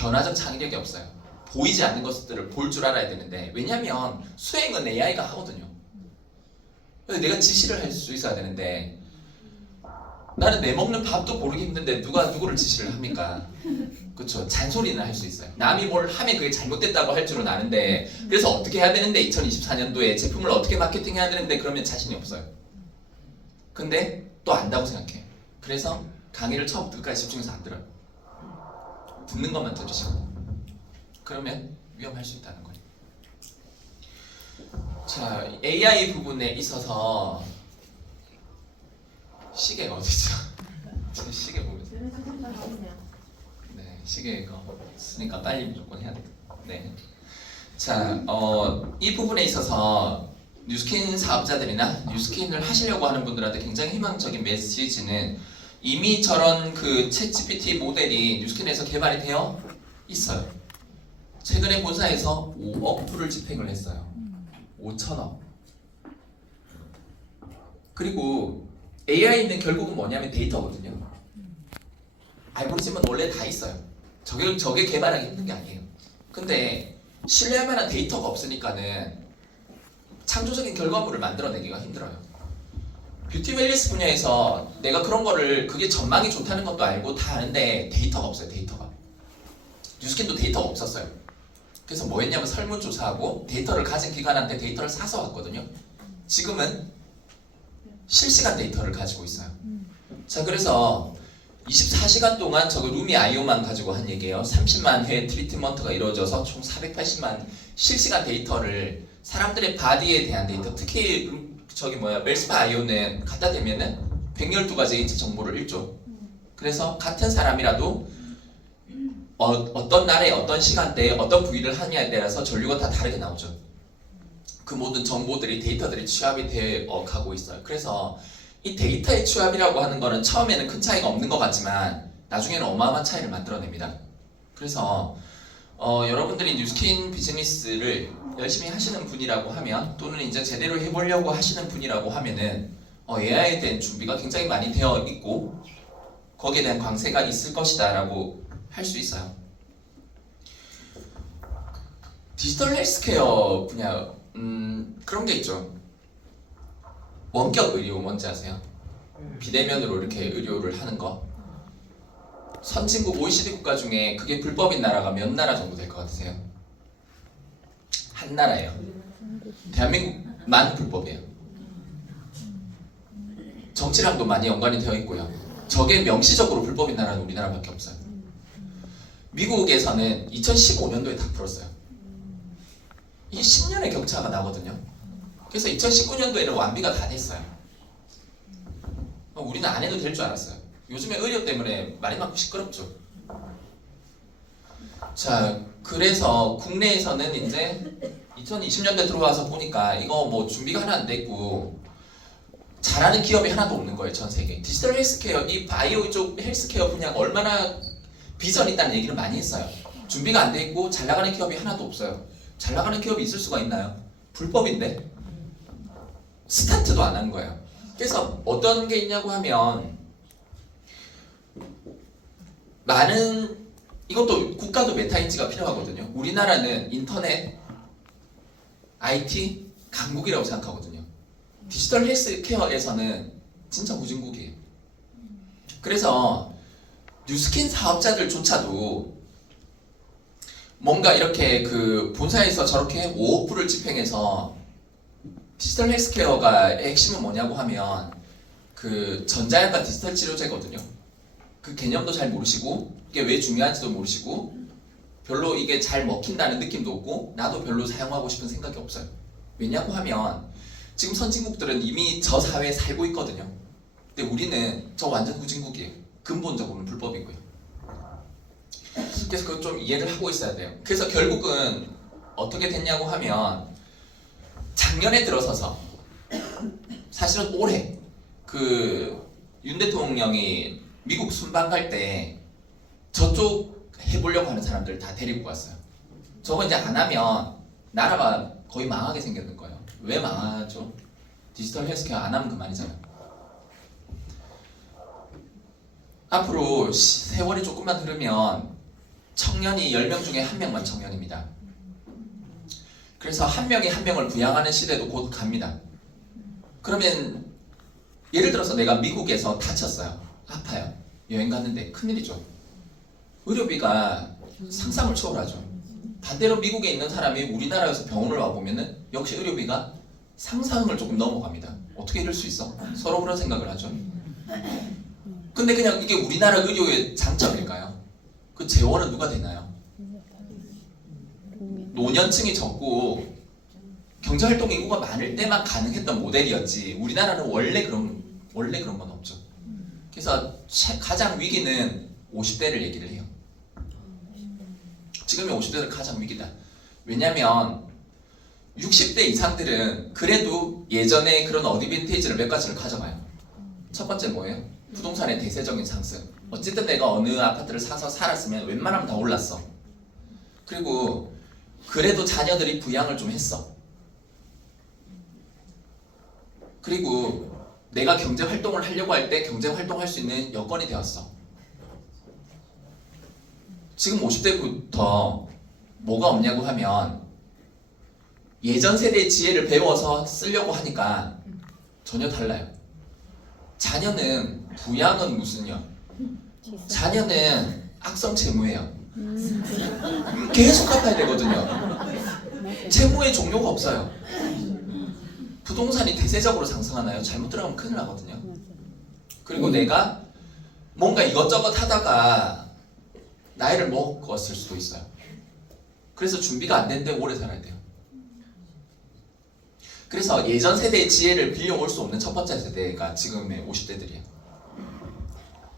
변화적 창의력이 없어요. 보이지 않는 것들을 볼 줄 알아야 되는데, 왜냐면 수행은 AI가 하거든요. 그래서 내가 지시를 할 수 있어야 되는데, 나는 내 먹는 밥도 고르기 힘든데 누가 누구를 지시를 합니까? 그쵸? 잔소리는 할 수 있어요. 남이 뭘 하면 그게 잘못됐다고 할 줄은 아는데, 그래서 어떻게 해야 되는데 2024년도에 제품을 어떻게 마케팅해야 되는데 그러면 자신이 없어요. 근데 또 안다고 생각해요. 그래서 강의를 처음부터 끝까지 집중해서 안 들어요. 듣는 것만 들으시고, 그러면 위험할 수 있다는 거예요. 자, AI 부분에 있어서 시계가 어디죠? 제 시계 보면서. 네, 시계 이거 쓰니까 빨리 무조건 해야 돼. 네. 자, 이 부분에 있어서 뉴스킨 사업자들이나 뉴스킨을 하시려고 하는 분들한테 굉장히 희망적인 메시지는, 이미 저런 그 챗GPT 모델이 뉴스킨에서 개발이 되어 있어요. 최근에 본사에서 5억 불을 집행을 했어요. 5천억. 그리고 AI는 결국은 뭐냐면 데이터거든요. 알고리즘은 원래 다 있어요. 저게 개발하기 힘든 게 아니에요. 근데 신뢰할 만한 데이터가 없으니까는 창조적인 결과물을 만들어내기가 힘들어요. 뷰티 웰니스 분야에서 내가 그런 거를, 그게 전망이 좋다는 것도 알고 다 아는데 데이터가 없어요. 데이터가. 뉴스킨도 데이터가 없었어요. 그래서 뭐 했냐면 설문조사하고 데이터를 가진 기관한테 데이터를 사서 왔거든요. 지금은 실시간 데이터를 가지고 있어요. 자, 그래서 24시간 동안 저거 루미 아이오만 가지고 한 얘기예요. 30만 회 트리트먼트가 이루어져서 총 480만 실시간 데이터를, 사람들의 바디에 대한 데이터, 특히 멜스파 아이오는 갖다 대면은 112가지 인체 정보를 읽죠. 그래서 같은 사람이라도 어떤 날에 어떤 시간대에 어떤 부위를 하냐에 따라서 전류가 다 다르게 나오죠. 그 모든 정보들이, 데이터들이 취합이 되어 가고 있어요. 그래서 이 데이터의 취합이라고 하는 거는 처음에는 큰 차이가 없는 것 같지만 나중에는 어마어마한 차이를 만들어냅니다. 그래서 여러분들이 뉴스킨 비즈니스를 열심히 하시는 분이라고 하면, 또는 이제 제대로 해보려고 하시는 분이라고 하면은 AI에 대한 준비가 굉장히 많이 되어 있고 거기에 대한 광세가 있을 것이다 라고 할 수 있어요. 디지털 헬스케어 분야, 그런 게 있죠. 원격 의료 뭔지 아세요? 비대면으로 이렇게 의료를 하는 거. 선진국 OECD 국가 중에 그게 불법인 나라가 몇 나라 정도 될 것 같으세요? 한 나라예요. 대한민국만 불법이에요. 정치랑도 많이 연관이 되어 있고요. 저게 명시적으로 불법인 나라는 우리나라밖에 없어요. 미국에서는 2015년도에 다 풀었어요. 이게 10년의 격차가 나거든요. 그래서 2019년도에는 완비가 다 됐어요. 우리는 안 해도 될 줄 알았어요. 요즘에 의료 때문에 말이 많고 시끄럽죠. 자, 그래서 국내에서는 이제 2020년대 들어와서 보니까 이거 뭐 준비가 하나 안 됐고 잘하는 기업이 하나도 없는 거예요. 전 세계. 디지털 헬스케어, 이 바이오 쪽 헬스케어 분야가 얼마나 비전이 있다는 얘기를 많이 했어요. 준비가 안 돼 있고 잘 나가는 기업이 하나도 없어요. 잘 나가는 기업이 있을 수가 있나요? 불법인데 스타트도 안 한 거예요. 그래서 어떤 게 있냐고 하면, 많은, 이것도 국가도 메타인지가 필요하거든요. 우리나라는 인터넷, IT 강국이라고 생각하거든요. 디지털 헬스케어에서는 진짜 후진국이에요. 그래서 뉴스킨 사업자들조차도 뭔가 이렇게 그 본사에서 저렇게 5억 불을 집행해서, 디지털 헬스케어가 핵심은 뭐냐고 하면 그 전자약과 디지털 치료제거든요. 그 개념도 잘 모르시고 이게 왜 중요한지도 모르시고 별로 이게 잘 먹힌다는 느낌도 없고 나도 별로 사용하고 싶은 생각이 없어요. 왜냐고 하면 지금 선진국들은 이미 저 사회에 살고 있거든요. 근데 우리는 저 완전 후진국이에요. 근본적으로는 불법이고요. 그래서 그걸 좀 이해를 하고 있어야 돼요. 그래서 결국은 어떻게 됐냐고 하면, 작년에 들어서서, 사실은 올해 그 윤 대통령이 미국 순방 갈 때 저쪽 해보려고 하는 사람들 다 데리고 갔어요. 저거 이제 안 하면 나라가 거의 망하게 생겼는 거예요. 왜 망하죠? 디지털 헬스케어 안 하면 그만이잖아요. 앞으로 세월이 조금만 흐르면 청년이 10명 중에 1명만 청년입니다. 그래서 한 명이 한 명을 부양하는 시대도 곧 갑니다. 그러면 예를 들어서 내가 미국에서 다쳤어요. 아파요. 여행 갔는데 큰일이죠. 의료비가 상상을 초월하죠. 반대로 미국에 있는 사람이 우리나라에서 병원을 와보면은 역시 의료비가 상상을 조금 넘어갑니다. 어떻게 이럴 수 있어? 서로 그런 생각을 하죠. 근데 그냥 이게 우리나라 의료의 장점일까요? 그 재원은 누가 되나요? 노년층이 적고 경제활동 인구가 많을 때만 가능했던 모델이었지 우리나라는 원래 그런 건 없죠. 그래서 가장 위기는 50대를 얘기를 해요. 지금의 50대들 가장 위기다. 왜냐면 60대 이상들은 그래도 예전에 그런 어드밴티지를 몇 가지를 가져가요. 첫 번째 뭐예요? 부동산의 대세적인 상승. 어쨌든 내가 어느 아파트를 사서 살았으면 웬만하면 다 올랐어. 그리고 그래도 자녀들이 부양을 좀 했어. 그리고 내가 경제 활동을 하려고 할 때 경제 활동할 수 있는 여건이 되었어. 지금 50대부터 뭐가 없냐고 하면 예전 세대의 지혜를 배워서 쓰려고 하니까 전혀 달라요. 자녀는 부양은 무슨요? 자녀는 악성 채무예요. 계속 갚아야 되거든요. 채무의 종료가 없어요. 부동산이 대세적으로 상승하나요? 잘못 들어가면 큰일 나거든요. 그리고 내가 뭔가 이것저것 하다가 나이를 먹었을 수도 있어요. 그래서 준비가 안 됐는데 오래 살아야 돼요. 그래서 예전 세대의 지혜를 빌려올 수 없는 첫 번째 세대가 지금의 50대들이에요.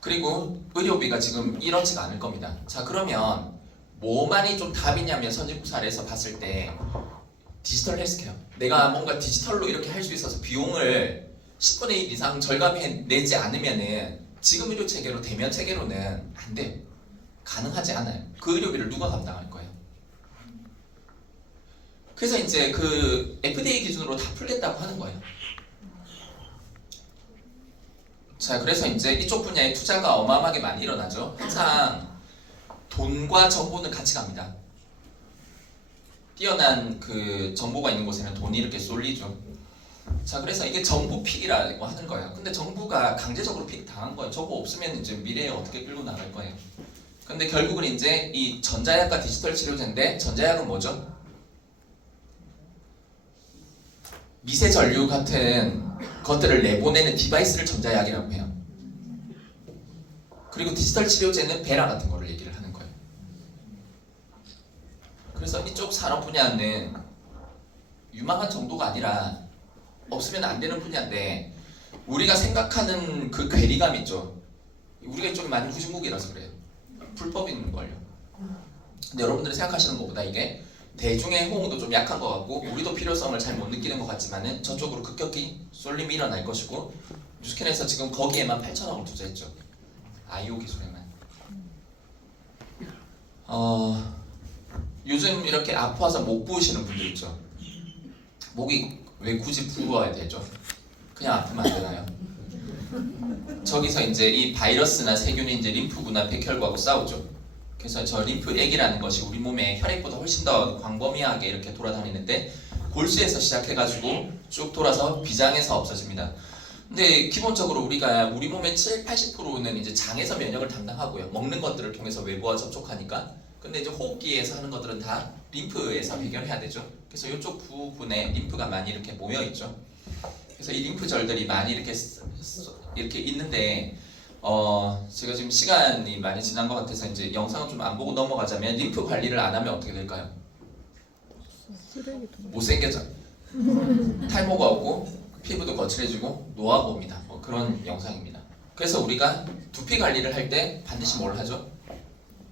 그리고 의료비가 지금 이렇지가 않을 겁니다. 자, 그러면 뭐만이 좀 답이냐면 선진국 사례에서 봤을 때 디지털 헬스케어. 내가 뭔가 디지털로 이렇게 할 수 있어서 비용을 10분의 1 이상 절감해내지 않으면은 지금 의료 체계로 대면 체계로는 안 돼요. 가능하지 않아요. 그 의료비를 누가 감당할 거예요? 그래서 이제 그 FDA 기준으로 다 풀겠다고 하는 거예요. 자, 그래서 이제 이쪽 분야에 투자가 어마어마하게 많이 일어나죠. 항상 돈과 정보는 같이 갑니다. 뛰어난 그 정보가 있는 곳에는 돈이 이렇게 쏠리죠. 자, 그래서 이게 정부 픽이라고 하는 거예요. 근데 정부가 강제적으로 픽 당한 거예요. 저거 없으면 이제 미래에 어떻게 끌고 나갈 거예요. 근데 결국은 이제 이 전자약과 디지털 치료제인데 전자약은 뭐죠? 미세 전류 같은 것들을 내보내는 디바이스를 전자약이라고 해요. 그리고 디지털 치료제는 베라 같은 거를 얘기를 하는 거예요. 그래서 이쪽 산업 분야는 유망한 정도가 아니라 없으면 안 되는 분야인데 우리가 생각하는 그 괴리감 있죠. 우리가 좀 많이 후진국이라서 그래요. 불법인걸요. 근데 여러분들이 생각하시는 것보다 이게 대중의 호응도 좀 약한 것 같고 우리도 필요성을 잘 못 느끼는 것 같지만은 저쪽으로 급격히 쏠림이 일어날 것이고 뉴스캔에서 지금 거기에만 8천억을 투자했죠. IO 기술에만. 요즘 이렇게 아파서 목 부으시는 분들 있죠. 목이 왜 굳이 부어야 되죠? 그냥 아프면 안 되나요? 저기서 이제 이 바이러스나 세균이 이제 림프구나 백혈구하고 싸우죠. 그래서 저 림프액이라는 것이 우리 몸에 혈액보다 훨씬 더 광범위하게 이렇게 돌아다니는데 골수에서 시작해가지고 쭉 돌아서 비장에서 없어집니다. 근데 기본적으로 우리가 우리 몸의 70-80%는 이제 장에서 면역을 담당하고요. 먹는 것들을 통해서 외부와 접촉하니까. 근데 이제 호흡기에서 하는 것들은 다 림프에서 해결해야 되죠. 그래서 이쪽 부분에 림프가 많이 이렇게 모여 있죠. 그래서 이 림프절들이 많이 이렇게 있는데 제가 지금 시간이 많이 지난 것 같아서 이제 영상을 좀 안 보고 넘어가자면 림프 관리를 안 하면 어떻게 될까요? 못생겨져요. 탈모가 오고 피부도 거칠해지고 노화가 옵니다. 그런 영상입니다. 그래서 우리가 두피 관리를 할 때 반드시 뭘 하죠?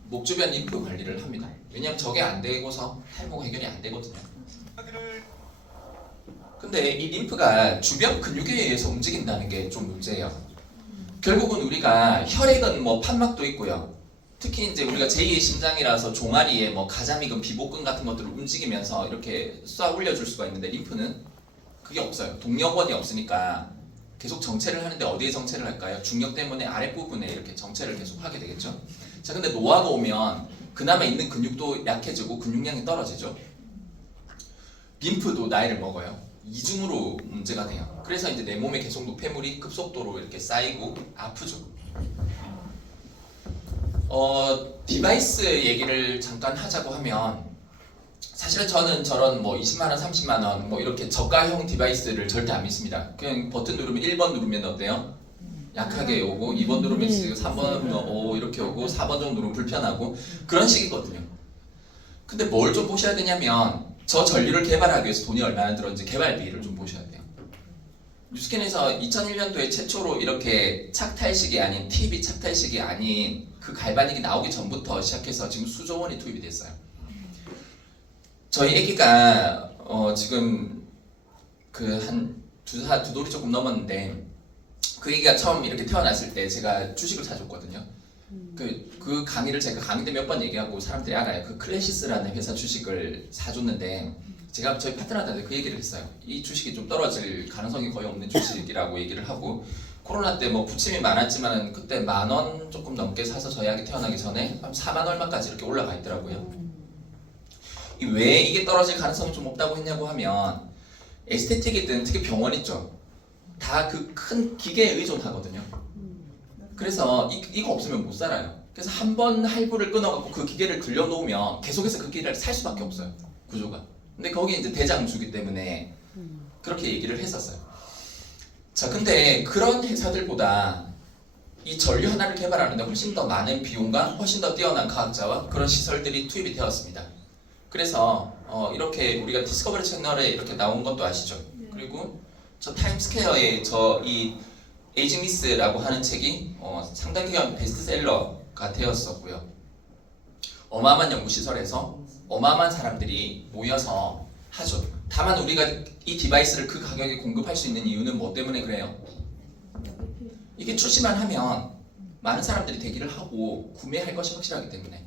목 주변 림프 관리를 합니다. 왜냐하면 저게 안 되고서 탈모가 해결이 안 되거든요. 근데 이 림프가 주변 근육에 의해서 움직인다는 게 좀 문제예요. 결국은 우리가 혈액은 뭐 판막도 있고요. 특히 이제 우리가 제2의 심장이라서 종아리에 뭐 가자미근, 비복근 같은 것들을 움직이면서 이렇게 쏴 올려줄 수가 있는데 림프는 그게 없어요. 동력원이 없으니까 계속 정체를 하는데 어디에 정체를 할까요? 중력 때문에 아랫부분에 이렇게 정체를 계속 하게 되겠죠. 자, 근데 노화가 오면 그나마 있는 근육도 약해지고 근육량이 떨어지죠. 림프도 나이를 먹어요. 이중으로 문제가 돼요. 그래서 이제 내 몸에 계속 노폐물이 급속도로 이렇게 쌓이고 아프죠. 디바이스 얘기를 잠깐 하자고 하면 사실은 저는 저런 뭐 20만원, 30만원 뭐 이렇게 저가형 디바이스를 절대 안 믿습니다. 그냥 버튼 누르면 1번 누르면 어때요? 약하게 오고 2번 누르면 3번 누르면 이렇게 오고 4번 정도 누르면 불편하고 그런 식이거든요. 근데 뭘 좀 보셔야 되냐면 저 전류를 개발하기 위해서 돈이 얼마나 들었는지 개발비를 좀 보셔야 돼요. 뉴스캔에서 2001년도에 최초로 이렇게 착탈식이 아닌 TV 착탈식이 아닌 그 갈바닉이 나오기 전부터 시작해서 지금 수조 원이 투입이 됐어요. 저희 애기가 지금 그 한 두 돌이 조금 넘었는데 그 애기가 처음 이렇게 태어났을 때 제가 주식을 사줬거든요. 그 강의를 제가 강의 때 몇 번 얘기하고 사람들이 알아요. 그 클래시스라는 회사 주식을 사줬는데 제가 저희 파트너한테 그 얘기를 했어요. 이 주식이 좀 떨어질 가능성이 거의 없는 주식이라고 얘기를 하고 코로나 때 뭐 부침이 많았지만 그때 10,000원 조금 넘게 사서 저희 아기 태어나기 전에 한 4만 얼마까지 이렇게 올라가 있더라고요. 왜 이게 떨어질 가능성이 좀 없다고 했냐고 하면 에스테틱이든 특히 병원 있죠. 다 그 큰 기계에 의존하거든요. 그래서 이거 없으면 못 살아요. 그래서 한 번 할부를 끊어갖고 그 기계를 들여놓으면 계속해서 그 기계를 살 수밖에 없어요. 구조가. 근데 거기 이제 대장주기 때문에 그렇게 얘기를 했었어요. 자, 근데 그런 회사들보다 이 전류 하나를 개발하는데 훨씬 더 많은 비용과 훨씬 더 뛰어난 과학자와 그런 시설들이 투입이 되었습니다. 그래서 이렇게 우리가 디스커버리 채널에 이렇게 나온 것도 아시죠? 그리고 저 타임스퀘어에 이 에이징 미스라고 하는 책이 상당 기간 베스트셀러가 되었었고요. 어마어마한 연구시설에서 어마어마한 사람들이 모여서 하죠. 다만 우리가 이 디바이스를 그 가격에 공급할 수 있는 이유는 뭐 때문에 그래요? 이게 출시만 하면 많은 사람들이 대기를 하고 구매할 것이 확실하기 때문에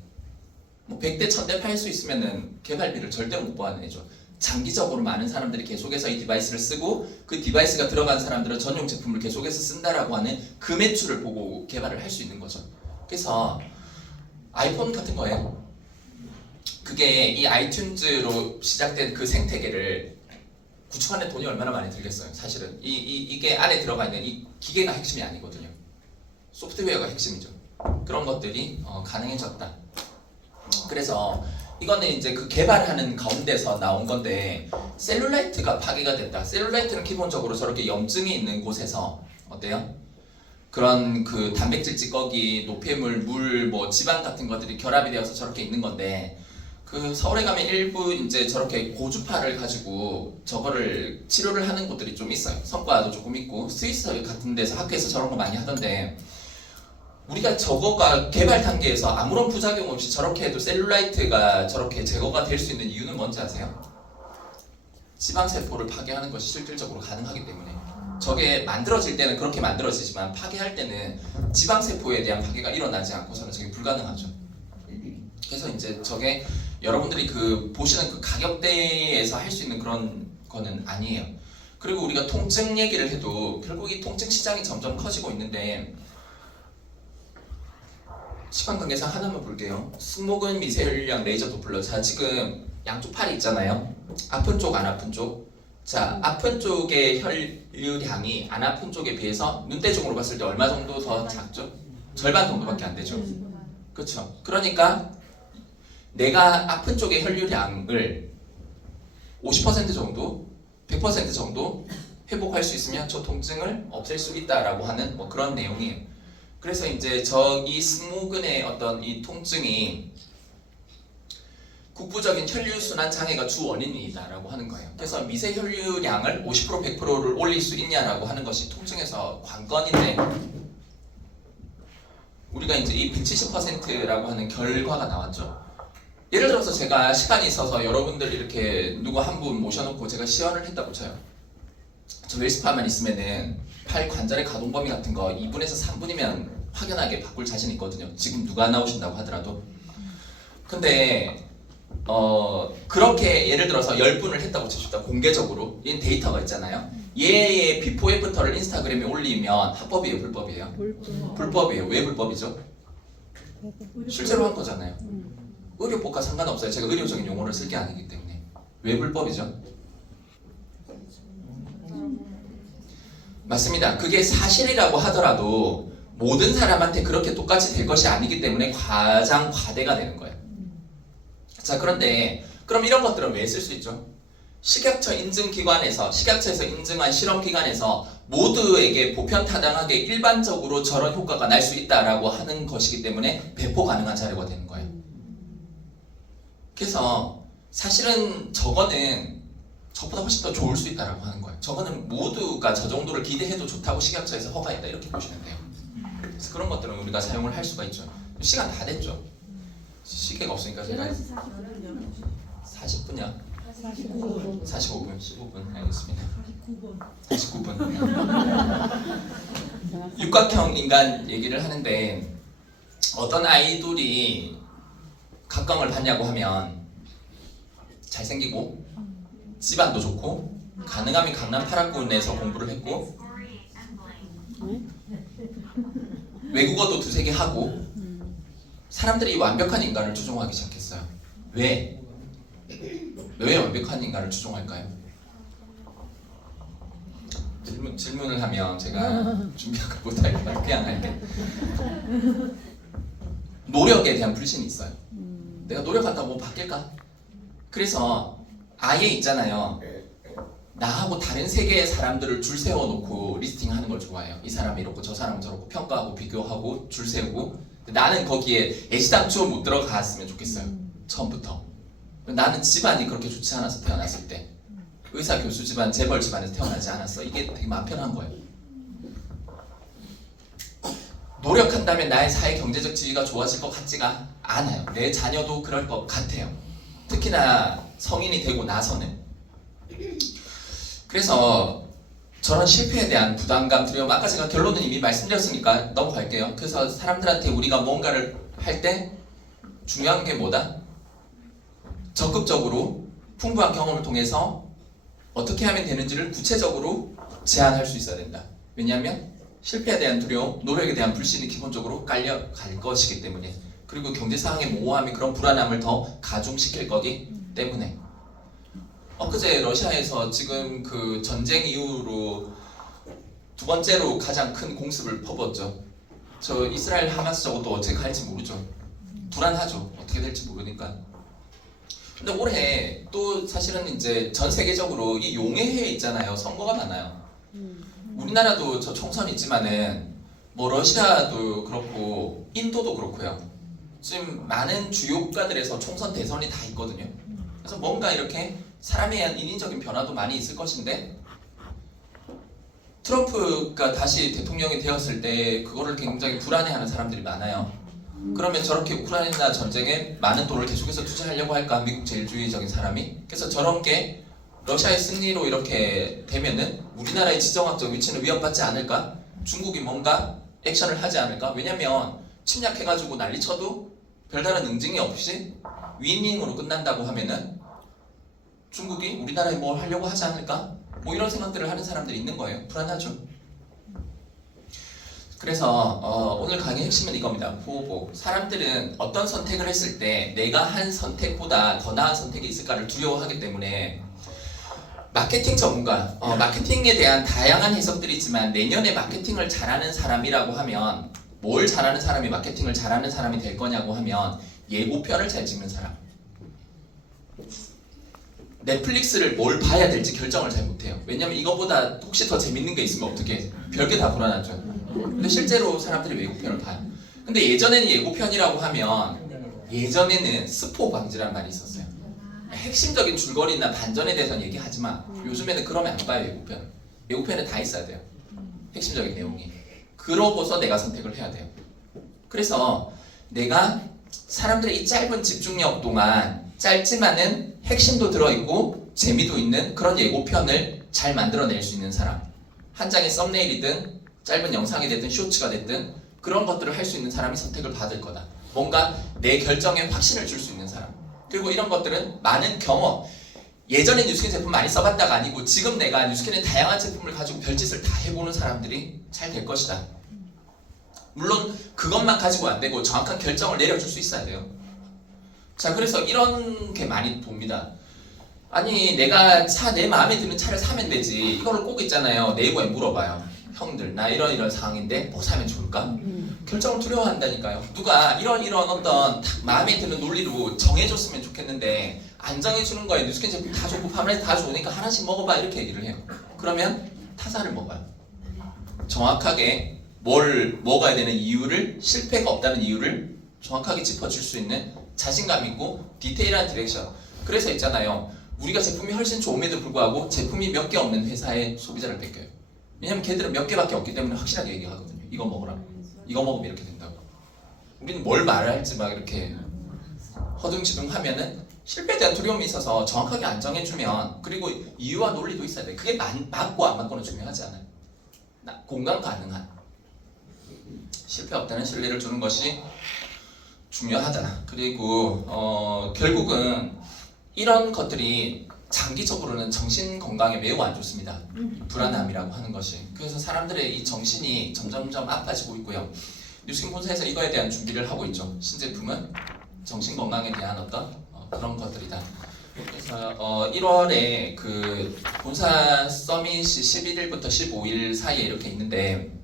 뭐 100대 1000대 팔 수 있으면은 개발비를 절대로 못 받아내죠. 장기적으로 많은 사람들이 계속해서 이 디바이스를 쓰고 그 디바이스가 들어간 사람들은 전용 제품을 계속해서 쓴다라고 하는 그 매출을 보고 개발을 할 수 있는 거죠. 그래서 아이폰 같은 거예요. 그게 이 아이튠즈로 시작된 그 생태계를 구축하는 돈이 얼마나 많이 들겠어요. 사실은 이게 안에 들어가 있는 이 기계가 핵심이 아니거든요. 소프트웨어가 핵심이죠. 그런 것들이 가능해졌다. 그래서 이거는 이제 그 개발하는 가운데서 나온 건데 셀룰라이트가 파괴가 됐다. 셀룰라이트는 기본적으로 저렇게 염증이 있는 곳에서 어때요? 그런 그 단백질 찌꺼기, 노폐물, 물, 뭐 지방 같은 것들이 결합이 되어서 저렇게 있는 건데 그 서울에 가면 일부 이제 저렇게 고주파를 가지고 저거를 치료를 하는 곳들이 좀 있어요. 성과도 조금 있고 스위스 같은 데서 학교에서 저런 거 많이 하던데 우리가 저거가 개발 단계에서 아무런 부작용 없이 저렇게 해도 셀룰라이트가 저렇게 제거가 될 수 있는 이유는 뭔지 아세요? 지방세포를 파괴하는 것이 실질적으로 가능하기 때문에 저게 만들어질 때는 그렇게 만들어지지만 파괴할 때는 지방세포에 대한 파괴가 일어나지 않고서는 저게 불가능하죠. 그래서 이제 저게 여러분들이 그 보시는 그 가격대에서 할 수 있는 그런 거는 아니에요. 그리고 우리가 통증 얘기를 해도 결국 이 통증 시장이 점점 커지고 있는데 시간 관계상 하나만 볼게요. 승모근 미세혈류량 레이저 도플러. 자, 지금 양쪽 팔이 있잖아요. 아픈 쪽, 안 아픈 쪽. 자, 아픈 쪽의 혈류량이 안 아픈 쪽에 비해서 눈대중으로 봤을 때 얼마 정도 더 작죠? 절반 정도밖에 안 되죠. 그렇죠. 그러니까 내가 아픈 쪽의 혈류량을 50% 정도, 100% 정도 회복할 수 있으면 저 통증을 없앨 수 있다라고 하는 뭐 그런 내용이에요. 그래서 이제 이 승모근의 어떤 이 통증이 국부적인 혈류순환 장애가 주 원인이다라고 하는 거예요. 그래서 미세 혈류량을 50% 100%를 올릴 수 있냐라고 하는 것이 통증에서 관건인데 우리가 이제 이 170%라고 하는 결과가 나왔죠. 예를 들어서 제가 시간이 있어서 여러분들 이렇게 누구 한 분 모셔놓고 제가 시연을 했다고 쳐요. 저 웰스파만 있으면은 팔 관절의 가동 범위 같은 거 2분에서 3분이면 확연하게 바꿀 자신 있거든요. 지금 누가 나오신다고 하더라도. 근데 그렇게 예를 들어서 10분을 했다고 칩시다. 공개적으로 이 데이터가 있잖아요. 얘의 비포 애프터를 인스타그램에 올리면 합법이에요, 불법이에요? 불법이에요. 왜 불법이죠? 실제로 한 거잖아요. 의료법과 상관없어요. 제가 의료적인 용어를 쓸 게 아니기 때문에. 왜 불법이죠? 맞습니다. 그게 사실이라고 하더라도 모든 사람한테 그렇게 똑같이 될 것이 아니기 때문에 가장 과대가 되는 거예요. 자, 그런데 그럼 이런 것들은 왜 쓸 수 있죠? 식약처 인증기관에서, 식약처에서 인증한 실험기관에서 모두에게 보편타당하게 일반적으로 저런 효과가 날 수 있다라고 하는 것이기 때문에 배포 가능한 자료가 되는 거예요. 그래서 사실은 저거는 저보다 훨씬 더 좋을 수 있다라고 하는 거예요. 저거는 모두가 저 정도를 기대해도 좋다고 식약처에서 허가했다 이렇게 보시면 돼요. 그래서 그런 것들은 우리가 사용을 할 수가 있죠. 시간 다 됐죠? 시계가 없으니까 제가 40분이야. 45분, 15분 알겠습니다. 49분. 육각형 인간 얘기를 하는데 어떤 아이돌이 각광을 받냐고 하면 잘생기고 집안도 좋고 가능하면 강남 8학군에서 공부를 했고 외국어도 두세 개 하고 사람들이 완벽한 인간을 추종하기 시작했어요. 왜? 왜 완벽한 인간을 추종할까요? 질문을 하면 제가 준비한 걸 못하니까 그냥 할게. 노력에 대한 불신이 있어요. 내가 노력한다고 뭐 바뀔까? 그래서 아예 있잖아요. 나하고 다른 세계의 사람들을 줄 세워놓고 리스팅하는 걸 좋아해요. 이 사람이 이렇고 저 사람은 저렇고 평가하고 비교하고 줄 세우고 나는 거기에 애시당초 못 들어갔으면 좋겠어요. 처음부터. 나는 집안이 그렇게 좋지 않아서 태어났을 때 의사 교수 집안 재벌 집안에서 태어나지 않았어. 이게 되게 마음 편한 거예요. 노력한다면 나의 사회 경제적 지위가 좋아질 것 같지가 않아요. 내 자녀도 그럴 것 같아요. 특히나 성인이 되고 나서는. 그래서 저런 실패에 대한 부담감, 두려움, 아까 제가 결론은 이미 말씀드렸으니까 넘어갈게요. 그래서 사람들한테 우리가 뭔가를 할 때 중요한 게 뭐다? 적극적으로 풍부한 경험을 통해서 어떻게 하면 되는지를 구체적으로 제안할 수 있어야 된다. 왜냐하면 실패에 대한 두려움, 노력에 대한 불신이 기본적으로 깔려갈 것이기 때문에, 그리고 경제상황의 모호함이 그런 불안함을 더 가중시킬 거기 때문에. 엊그제 러시아에서 지금 그 전쟁 이후로 두 번째로 가장 큰 공습을 퍼붓죠. 저 이스라엘 하마스 저것도 어떻게 갈지 모르죠. 불안하죠. 어떻게 될지 모르니까. 근데 올해 또 사실은 이제 전 세계적으로 이 용해해 있잖아요. 선거가 많아요. 우리나라도 저 총선 있지만은 뭐 러시아도 그렇고 인도도 그렇고요. 지금 많은 주요 국가들에서 총선 대선이 다 있거든요. 그래서 뭔가 이렇게 사람에 대한 인위적인 변화도 많이 있을 것인데 트럼프가 다시 대통령이 되었을 때 그거를 굉장히 불안해하는 사람들이 많아요. 그러면 저렇게 우크라이나 전쟁에 많은 돈을 계속해서 투자하려고 할까? 미국 제일주의적인 사람이. 그래서 저런 게 러시아의 승리로 이렇게 되면은 우리나라의 지정학적 위치는 위협받지 않을까? 중국이 뭔가 액션을 하지 않을까? 왜냐면 침략해가지고 난리쳐도 별다른 응징이 없이 위닝으로 끝난다고 하면은 중국이 우리나라에 뭘 하려고 하지 않을까? 뭐 이런 생각들을 하는 사람들이 있는 거예요. 불안하죠. 그래서 오늘 강의의 핵심은 이겁니다. 보고 사람들은 어떤 선택을 했을 때 내가 한 선택보다 더 나은 선택이 있을까를 두려워하기 때문에 마케팅 전문가, 마케팅에 대한 다양한 해석들이 있지만 내년에 마케팅을 잘하는 사람이라고 하면 뭘 잘하는 사람이 마케팅을 잘하는 사람이 될 거냐고 하면 예고편을 잘 찍는 사람. 넷플릭스를 뭘 봐야 될지 결정을 잘 못해요. 왜냐면 이거보다 혹시 더 재밌는 게 있으면 어떻게 별게 다 불안하죠. 근데 실제로 사람들이 예고편을 봐요. 근데 예전에는 예고편이라고 하면 예전에는 스포 방지란 말이 있었어요. 핵심적인 줄거리나 반전에 대해서는 얘기하지 마. 요즘에는 그러면 안 봐요. 예고편. 예고편에 다 있어야 돼요. 핵심적인 내용이. 그러고서 내가 선택을 해야 돼요. 그래서 내가 사람들의 이 짧은 집중력 동안 짧지만은 핵심도 들어있고 재미도 있는 그런 예고편을 잘 만들어낼 수 있는 사람. 한 장의 썸네일이든 짧은 영상이 됐든 쇼츠가 됐든 그런 것들을 할 수 있는 사람이 선택을 받을 거다. 뭔가 내 결정에 확신을 줄 수 있는 사람. 그리고 이런 것들은 많은 경험. 예전에 뉴스킨 제품 많이 써봤다가 아니고 지금 내가 뉴스킨의 다양한 제품을 가지고 별짓을 다 해보는 사람들이 잘 될 것이다. 물론 그것만 가지고 안 되고 정확한 결정을 내려줄 수 있어야 돼요. 자, 그래서 이런 게 많이 봅니다. 아니, 내가 내 마음에 드는 차를 사면 되지. 이거를 꼭 있잖아요. 네이버에 물어봐요. 형들, 나 이런 상황인데 뭐 사면 좋을까? 결정을 두려워한다니까요. 누가 이런 어떤 딱 마음에 드는 논리로 정해줬으면 좋겠는데 안 정해주는 거에 뉴스캔 제품 다 좋고 파마레스 다 좋으니까 하나씩 먹어봐 이렇게 얘기를 해요. 그러면 타사를 먹어요. 정확하게 뭘 먹어야 되는 이유를, 실패가 없다는 이유를 정확하게 짚어줄 수 있는 자신감 있고 디테일한 디렉션. 그래서 있잖아요. 우리가 제품이 훨씬 좋음에도 불구하고 제품이 몇 개 없는 회사의 소비자를 뺏겨요. 왜냐면 걔들은 몇 개밖에 없기 때문에 확실하게 얘기하거든요. 이거 먹어라. 이거 먹으면 이렇게 된다고. 우리는 뭘 말을 할지 막 이렇게 허둥지둥 하면은 실패에 대한 두려움이 있어서 정확하게 안 정해주면, 그리고 이유와 논리도 있어야 돼. 그게 맞고 안 맞고는 중요하지 않아요. 공감 가능한, 실패 없다는 신뢰를 주는 것이 중요하다. 그리고 결국은 이런 것들이 장기적으로는 정신 건강에 매우 안 좋습니다. 불안함이라고 하는 것이. 그래서 사람들의 이 정신이 점점점 아파지고 있고요. 뉴스킨 본사에서 이거에 대한 준비를 하고 있죠. 신제품은 정신 건강에 대한 어떤 그런 것들이다. 그래서 1월에 그 본사 서밋이 11일부터 15일 사이에 이렇게 있는데,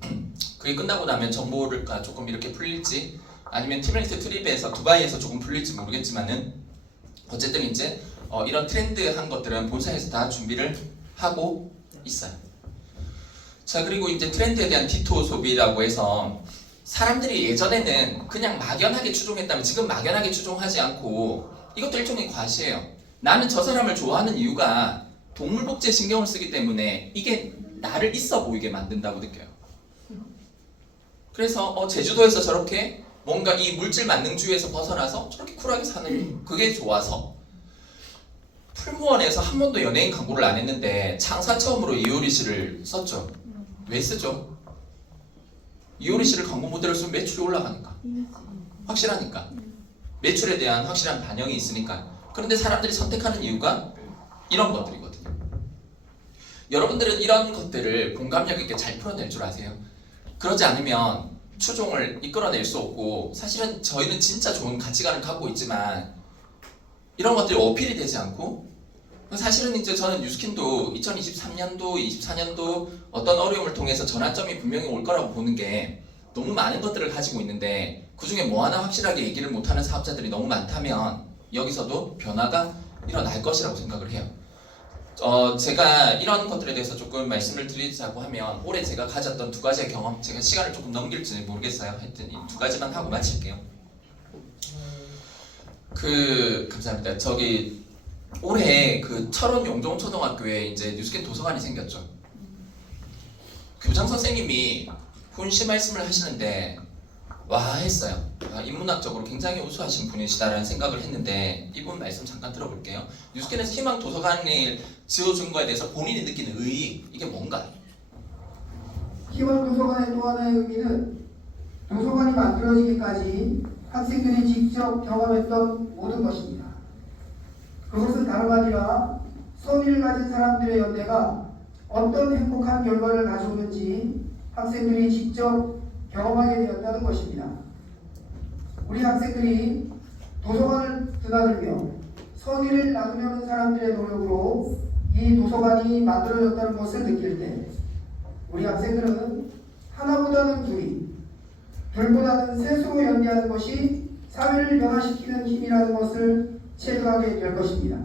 그게 끝나고 나면 정보가 조금 이렇게 풀릴지 아니면 티멜리트 트립에서 두바이에서 조금 풀릴지 모르겠지만은 어쨌든 이제 이런 트렌드한 것들은 본사에서 다 준비를 하고 있어요. 자, 그리고 이제 트렌드에 대한 디토 소비라고 해서 사람들이 예전에는 그냥 막연하게 추종했다면 지금 막연하게 추종하지 않고, 이것도 일종의 과시예요. 나는 저 사람을 좋아하는 이유가 동물 복제에 신경을 쓰기 때문에 이게 나를 있어 보이게 만든다고 느껴요. 그래서 제주도에서 저렇게 뭔가 이 물질 만능주의에서 벗어나서 저렇게 쿨하게 사는 그게 좋아서, 풀무원에서 한 번도 연예인 광고를 안 했는데 창사 처음으로 이효리 씨를 썼죠. 왜 쓰죠? 이효리 씨를 광고 모델로 쓰면 매출이 올라가니까, 확실하니까, 매출에 대한 확실한 반영이 있으니까. 그런데 사람들이 선택하는 이유가 이런 것들이거든요. 여러분들은 이런 것들을 공감력 있게 잘 풀어낼 줄 아세요? 그러지 않으면 추종을 이끌어낼 수 없고, 사실은 저희는 진짜 좋은 가치관을 갖고 있지만 이런 것들이 어필이 되지 않고, 사실은 이제 저는 뉴스킨도 2023년도, 24년도 어떤 어려움을 통해서 전환점이 분명히 올 거라고 보는 게, 너무 많은 것들을 가지고 있는데 그 중에 뭐 하나 확실하게 얘기를 못하는 사업자들이 너무 많다면 여기서도 변화가 일어날 것이라고 생각을 해요. 제가 이런 것들에 대해서 조금 말씀을 드리자고 하면, 올해 제가 가졌던 두 가지의 경험, 제가 시간을 조금 넘길지 모르겠어요. 하여튼 이 두 가지만 하고 마칠게요. 감사합니다. 올해 그 철원 용종초등학교에 이제 뉴스킨 도서관이 생겼죠. 교장 선생님이 훈시 말씀을 하시는데 와 했어요. 인문학적으로 굉장히 우수하신 분이시다라는 생각을 했는데, 이분 말씀 잠깐 들어볼게요. 뉴스킨에서 희망 도서관을 지어준 거에 대해서 본인이 느끼는 의의, 이게 뭔가? 희망 도서관의 또 하나의 의미는 도서관이 만들어지기까지 학생들이 직접 경험했던 모든 것입니다. 그것은 다름 아니라 선의를 가진 사람들의 연대가 어떤 행복한 결과를 가져오는지 학생들이 직접 경험하게 되었다는 것입니다. 우리 학생들이 도서관을 드나들며 선의를 나누려는 사람들의 노력으로 이 도서관이 만들어졌다는 것을 느낄 때, 우리 학생들은 하나보다는 둘보다는 셋으로 연대하는 것이 사회를 변화시키는 힘이라는 것을 체득하게 될 것입니다.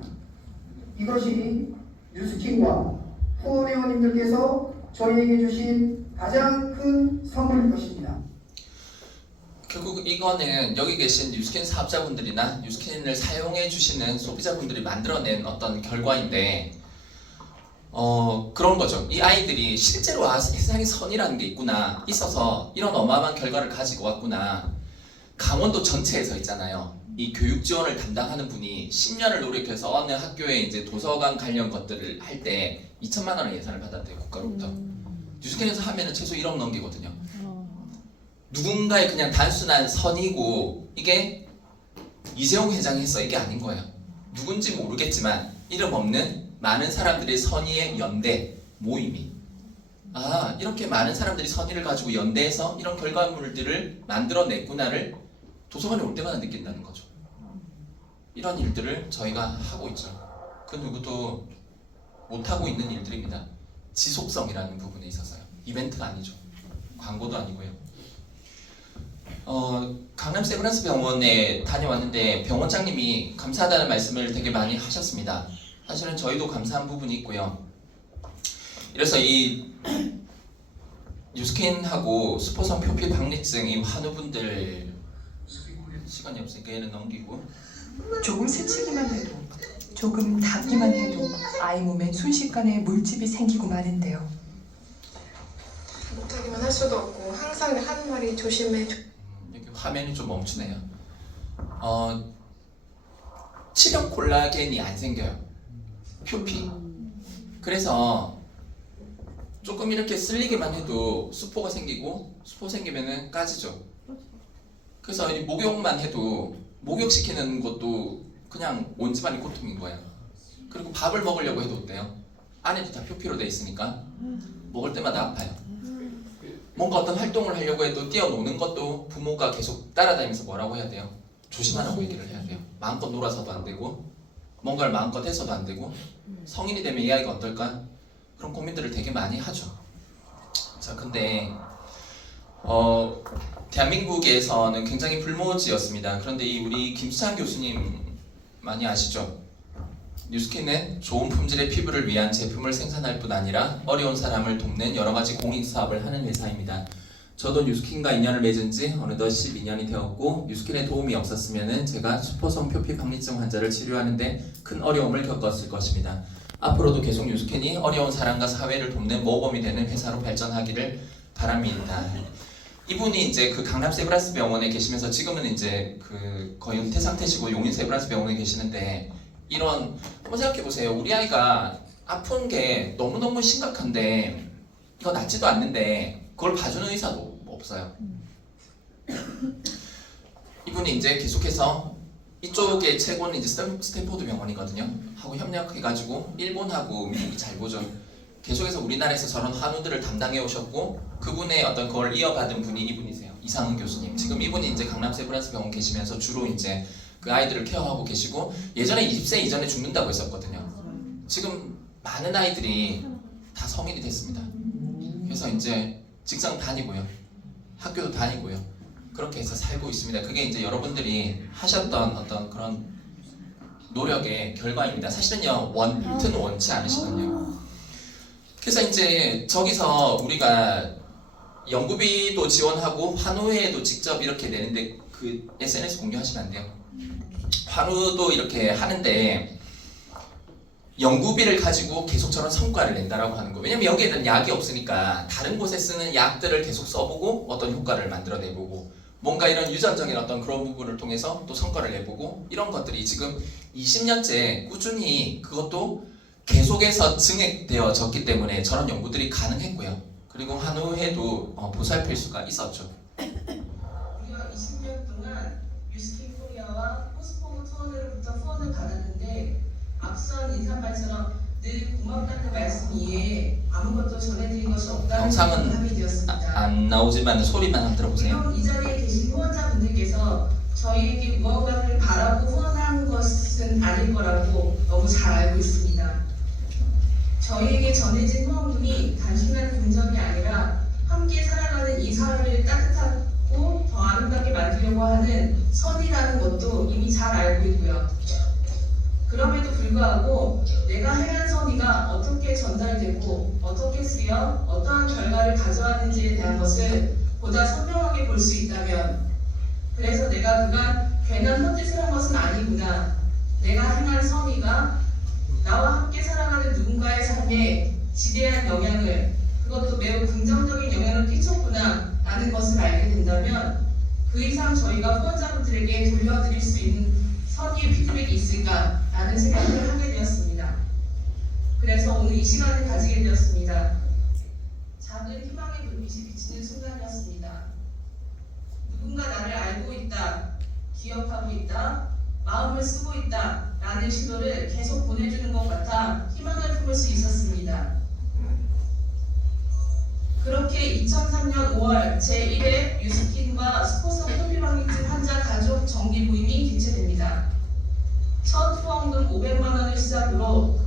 이것이 뉴스킨과 후원회원님들께서 저희에게 주신 가장 큰 선물일 것입니다. 결국 이거는 여기 계신 뉴스킨 사업자분들이나 뉴스킨을 사용해 주시는 소비자분들이 만들어낸 어떤 결과인데, 그런 거죠. 이 아이들이 실제로 세상에 선이라는 게 있어서 이런 어마어마한 결과를 가지고 왔구나. 강원도 전체에서 있잖아요. 이 교육 지원을 담당하는 분이 10년을 노력해서 어느 학교에 이제 도서관 관련 것들을 할 때 2천만 원의 예산을 받았대요, 국가로부터. 뉴스킨에서 하면은 최소 1억 넘기거든요. 누군가의 그냥 단순한 선이고, 이게 이재용 회장이 했어, 이게 아닌 거예요. 누군지 모르겠지만 이름 없는 많은 사람들의 선의의 연대 모임이, 이렇게 많은 사람들이 선의를 가지고 연대해서 이런 결과물들을 만들어냈구나를 도서관에 올 때마다 느낀다는 거죠. 이런 일들을 저희가 하고 있죠. 그 누구도 못하고 있는 일들입니다. 지속성이라는 부분에 있어서요. 이벤트가 아니죠. 광고도 아니고요. 강남 세브란스 병원에 다녀왔는데 병원장님이 감사하다는 말씀을 되게 많이 하셨습니다. 사실은 저희도 감사한 부분이 있고요. 이래서 이 뉴스킨하고 수포성 표피 박리증 이 환우분들 시간이 없으니까 얘는 넘기고 조금 스치기만 해도, 조금 닿기만 해도 아이 몸엔 순식간에 물집이 생기고 마는데요. 못하기만 할 수도 없고 항상 하는 말이 조심해. 여기 화면이 좀 멈추네요. 치력 콜라겐이 안 생겨요. 표피. 그래서 조금 이렇게 쓸리기만 해도 수포가 생기고 수포 생기면은 까지죠. 그래서 이 목욕만 해도 목욕시키는 것도 그냥 온 집안이 고통인 거예요. 그리고 밥을 먹으려고 해도 어때요? 안에도 다 표피로 돼 있으니까 먹을 때마다 아파요. 뭔가 어떤 활동을 하려고 해도 뛰어노는 것도 부모가 계속 따라다니면서 뭐라고 해야 돼요? 조심하라고 얘기를 해야 돼요. 마음껏 놀아서도 안 되고 뭔가를 마음껏 해서도 안 되고 성인이 되면 이 아이가 어떨까? 그런 고민들을 되게 많이 하죠. 자, 근데 대한민국에서는 굉장히 불모지였습니다. 그런데 이 우리 김수찬 교수님 많이 아시죠? 뉴스킨은 좋은 품질의 피부를 위한 제품을 생산할 뿐 아니라 어려운 사람을 돕는 여러 가지 공익 사업을 하는 회사입니다. 저도 뉴스킨과 인연을 맺은 지 어느덧 12년이 되었고 뉴스킨의 도움이 없었으면 제가 수포성 표피 박리증 환자를 치료하는데 큰 어려움을 겪었을 것입니다. 앞으로도 계속 뉴스킨이 어려운 사람과 사회를 돕는 모범이 되는 회사로 발전하기를 바랍니다. 이분이 이제 그 강남 세브란스 병원에 계시면서 지금은 이제 그 거의 은퇴 상태시고 용인 세브란스 병원에 계시는데 이런 한번 생각해 보세요. 우리 아이가 아픈 게 너무너무 심각한데 이거 낫지도 않는데 그걸 봐주는 의사도 없어요. 이분이 이제 계속해서 이쪽의 최고는 이제 스탠포드 병원이거든요. 하고 협력해가지고 일본하고 미국이 잘 보죠. 계속해서 우리나라에서 저런 환우들을 담당해 오셨고 그분의 어떤 그걸 이어받은 분이 이분이세요. 이상은 교수님. 지금 이분이 이제 강남 세브란스 병원 계시면서 주로 이제 그 아이들을 케어하고 계시고 예전에 20세 이전에 죽는다고 했었거든요. 지금 많은 아이들이 다 성인이 됐습니다. 그래서 이제 직장 다니고요. 학교도 다니고요. 그렇게 해서 살고 있습니다. 그게 이제 여러분들이 하셨던 어떤 그런 노력의 결과입니다. 사실은요, 원튼 원치 않으시거든요. 그래서 이제 저기서 우리가 연구비도 지원하고 환우회도 직접 이렇게 내는데 그 SNS 공유하시면 안 돼요. 환우도 이렇게 하는데 연구비를 가지고 계속 저런 성과를 낸다라고 하는 거예요. 왜냐면 여기에는 약이 없으니까 다른 곳에 쓰는 약들을 계속 써보고 어떤 효과를 만들어내보고 뭔가 이런 유전적인 어떤 그런 부분을 통해서 또 성과를 내보고 이런 것들이 지금 20년째 꾸준히 그것도 계속해서 증액되어졌기 때문에 저런 연구들이 가능했고요. 그리고 한우회도 보살필 수가 있었죠. 우리가 20년 동안 뉴스킨 코리아와 포스포모 투어로부터 후원을 받았는데 앞선 인사말처럼 늘 고맙다는 말씀 이외에 아무것도 전해드린 것이 없다는 영상은 답이 되었습니다. 안 나오지만 소리만 한번 들어보세요. 물론 이 자리에 계신 후원자분들께서 저희에게 무언가를 바라고 후원한 것은 아닐 거라고 너무 잘 알고 있습니다. 저희에게 전해진 후원금이 단순한 긍정이 아니라 함께 살아가는 이 사회를 따뜻하고 더 아름답게 만들려고 하는 선이라는 것도 이미 잘 알고 있고요. 그럼에도 불구하고 내가 행한 선의가 어떻게 전달되고 어떻게 쓰여 어떠한 결과를 가져왔는지에 대한 것을 보다 선명하게 볼 수 있다면 그래서 내가 그간 괜한 헛짓을 한 것은 아니구나. 내가 행한 선의가 나와 함께 살아가는 누군가의 삶에 지대한 영향을 그것도 매우 긍정적인 영향을 끼쳤구나 라는 것을 알게 된다면 그 이상 저희가 후원자분들에게 돌려드릴 수 있는 선의의 피드백이 있을까 라는 생각을 하게 되었습니다. 그래서 오늘 이 시간을 가지게 되었습니다. 작은 희망의 불빛이 비치는 순간이었습니다. 누군가 나를 알고 있다, 기억하고 있다, 마음을 쓰고 있다 라는 신호를 계속 보내주는 것 같아 희망을 품을 수 있었습니다. 그렇게 2003년 5월 제1회 뉴스킨과 스포성 표피방리증 환자 가족 정기 모임이 개최됩니다. 후원금 500만 원을 시작으로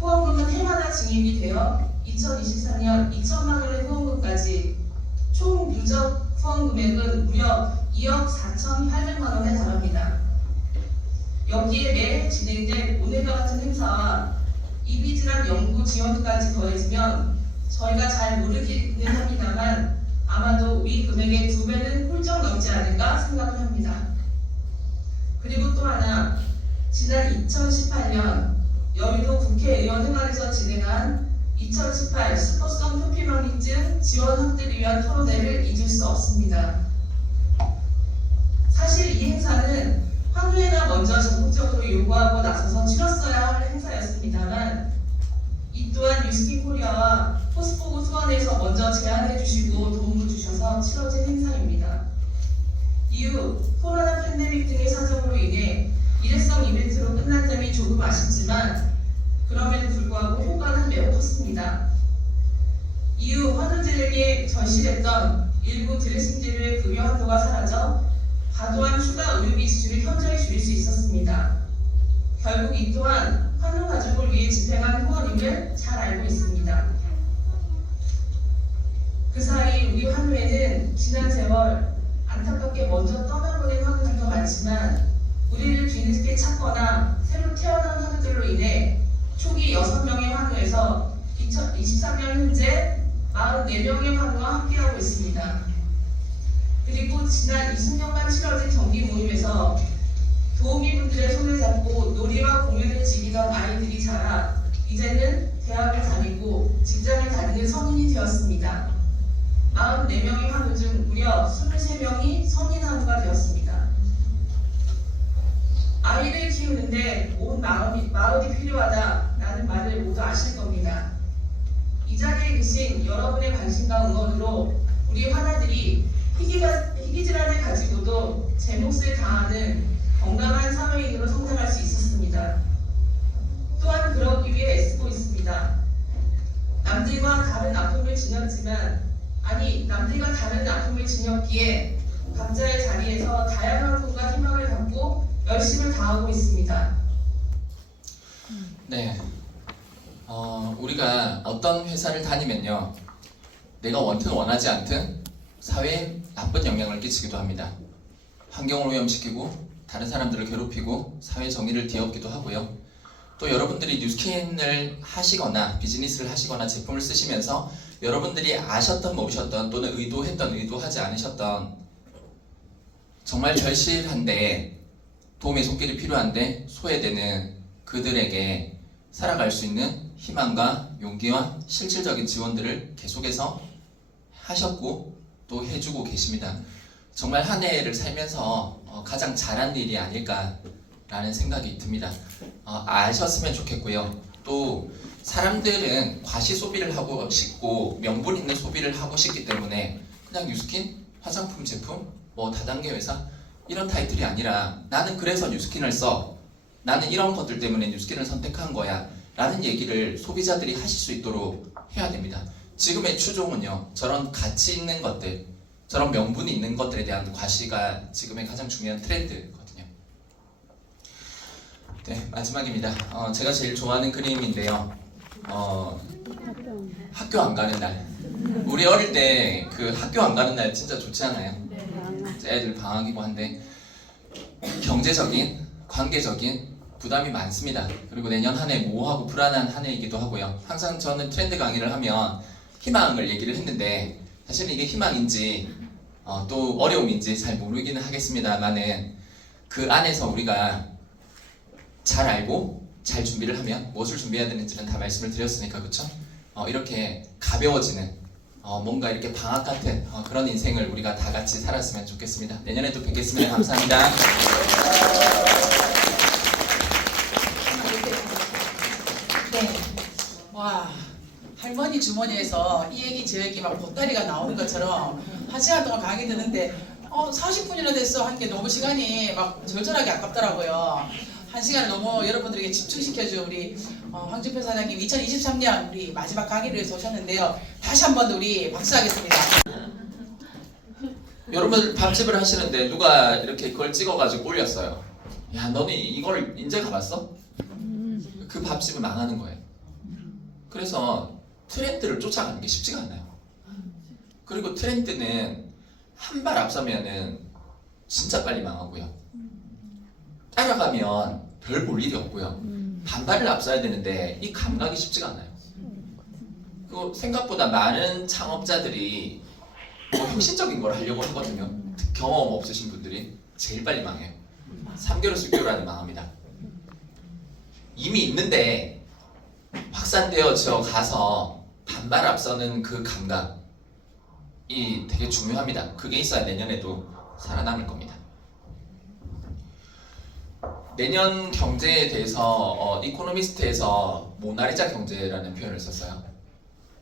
후원금은 해마다 증액이 되어 2024년 2천만 원의 후원금까지 총 누적 후원 금액은 무려 2억 4,800만 원에 달합니다. 여기에 매해 진행된 오늘과 같은 행사와 이비질환 연구 지원까지 더해지면 저희가 잘 모르기는 합니다만 아마도 위 금액의 2배는 훌쩍 넘지 않을까 생각을 합니다. 그리고 또 하나, 지난 2018년 여의도 국회의원 회관에서 진행한 2018 슈퍼성 표피망리증 지원 확대를 위한 토론회를 잊을 수 없습니다. 사실 이 행사는 환우회가 먼저 적극적으로 요구하고 나서서 치렀어야 할 행사였습니다만 이 또한 뉴스킨 코리아와 포스포구 수원에서 먼저 제안해 주시고 도움을 주셔서 치러진 행사입니다. 이후 코로나 팬데믹 등의 사정으로 인해 일회성 이벤트로 끝난 점이 조금 아쉽지만 그럼에도 불구하고 효과는 매우 컸습니다. 이후 환우들에게 절실했던 일부 드레싱 재료의 급여 한도가 사라져 과도한 추가 의료비 지출을 현저히 줄일 수 있었습니다. 결국 이 또한 환우 가족을 위해 집행한 후원임을 잘 알고 있습니다. 그 사이 우리 환우회는 지난 세월 안타깝게 먼저 떠나보낸 환우들도 많지만 우리를 뒤늦게 찾거나 새로 태어난 환우들로 인해 초기 6명의 환우에서 2023년 현재 44명의 환우와 함께하고 있습니다. 그리고 지난 20년간 치러진 정기 모임에서 도우미분들의 손을 잡고 놀이와 공연을 즐기던 아이들이 자라 이제는 대학을 다니고 직장을 다니는 성인이 되었습니다. 44명의 환우 중 무려 23명이 성인 환우가 되었습니다. 아이를 키우는데 온 마을이 필요하다라는 말을 모두 아실 겁니다. 이 자리에 계신 여러분의 관심과 응원으로 우리 환아들이 희귀질환을 가지고도 제 몫을 다하는 건강한 사회인으로 성장할 수 있었습니다. 또한 그러기 위해 애쓰고 있습니다. 남들과 다른 아픔을 지녔기에 각자의 자리에서 다양한 꿈과 희망을 갖고 열심을 다하고 있습니다. 네. 우리가 어떤 회사를 다니면요, 내가 원든 원하지 않든 사회에 나쁜 영향을 끼치기도 합니다. 환경을 오염시키고 다른 사람들을 괴롭히고 사회 정의를 뒤엎기도 하고요. 또 여러분들이 뉴스킨을 하시거나 비즈니스를 하시거나 제품을 쓰시면서 여러분들이 아셨던 모르셨던 또는 의도했던 의도하지 않으셨던 정말 절실한데 도움의 손길이 필요한데 소외되는 그들에게 살아갈 수 있는 희망과 용기와 실질적인 지원들을 계속해서 하셨고 또 해주고 계십니다. 정말 한 해를 살면서 가장 잘한 일이 아닐까라는 생각이 듭니다. 아셨으면 좋겠고요. 또 사람들은 과시 소비를 하고 싶고 명분 있는 소비를 하고 싶기 때문에 그냥 뉴스킨, 화장품 제품, 뭐 다단계 회사 이런 타이틀이 아니라 나는 그래서 뉴스킨을 써, 나는 이런 것들 때문에 뉴스킨을 선택한 거야 라는 얘기를 소비자들이 하실 수 있도록 해야 됩니다. 지금의 추종은요, 저런 가치 있는 것들, 저런 명분이 있는 것들에 대한 과시가 지금의 가장 중요한 트렌드거든요. 네, 마지막입니다. 제가 제일 좋아하는 그림인데요. 학교 안 가는 날. 우리 어릴 때 그 학교 안 가는 날 진짜 좋지 않아요? 애들 방학이고 한데 경제적인, 관계적인 부담이 많습니다. 그리고 내년 한 해 모호하고 불안한 한 해이기도 하고요. 항상 저는 트렌드 강의를 하면 희망을 얘기를 했는데 사실은 이게 희망인지 또 어려움인지 잘 모르기는 하겠습니다만은 그 안에서 우리가 잘 알고 잘 준비를 하면 무엇을 준비해야 되는지는 다 말씀을 드렸으니까, 그쵸? 이렇게 가벼워지는 뭔가 이렇게 방학 같은 그런 인생을 우리가 다 같이 살았으면 좋겠습니다. 내년에 또 뵙겠습니다. 감사합니다. 네. 와, 할머니 주머니에서 이 얘기 저 얘기 막 보따리가 나오는 것처럼 한 시간 동안 강의 듣는데 40분이나 됐어 한 게 너무 시간이 막 절절하게 아깝더라고요. 한 시간을 너무 여러분들에게 집중시켜준 우리 황준표 사장님 2023년 우리 마지막 강의를 위해서 오셨는데요. 다시 한 번 우리 박수하겠습니다. 여러분 밥집을 하시는데 누가 이렇게 그걸 찍어가지고 올렸어요. 야, 너네 이걸 인제 가봤어? 그 밥집은 망하는 거예요. 그래서 트렌드를 쫓아가는 게 쉽지가 않아요. 그리고 트렌드는 한 발 앞서면은 진짜 빨리 망하고요. 따라가면 별 볼 일이 없고요. 반발을 앞서야 되는데 이 감각이 쉽지가 않아요. 그리고 생각보다 많은 창업자들이 뭐 혁신적인 걸 하려고 하거든요. 경험 없으신 분들이 제일 빨리 망해요. 3개월, 10개월 안에 망합니다. 이미 있는데 확산되어져 가서 반발 앞서는 그 감각이 되게 중요합니다. 그게 있어야 내년에도 살아남을 겁니다. 내년 경제에 대해서 이코노미스트에서 모나리자 경제라는 표현을 썼어요.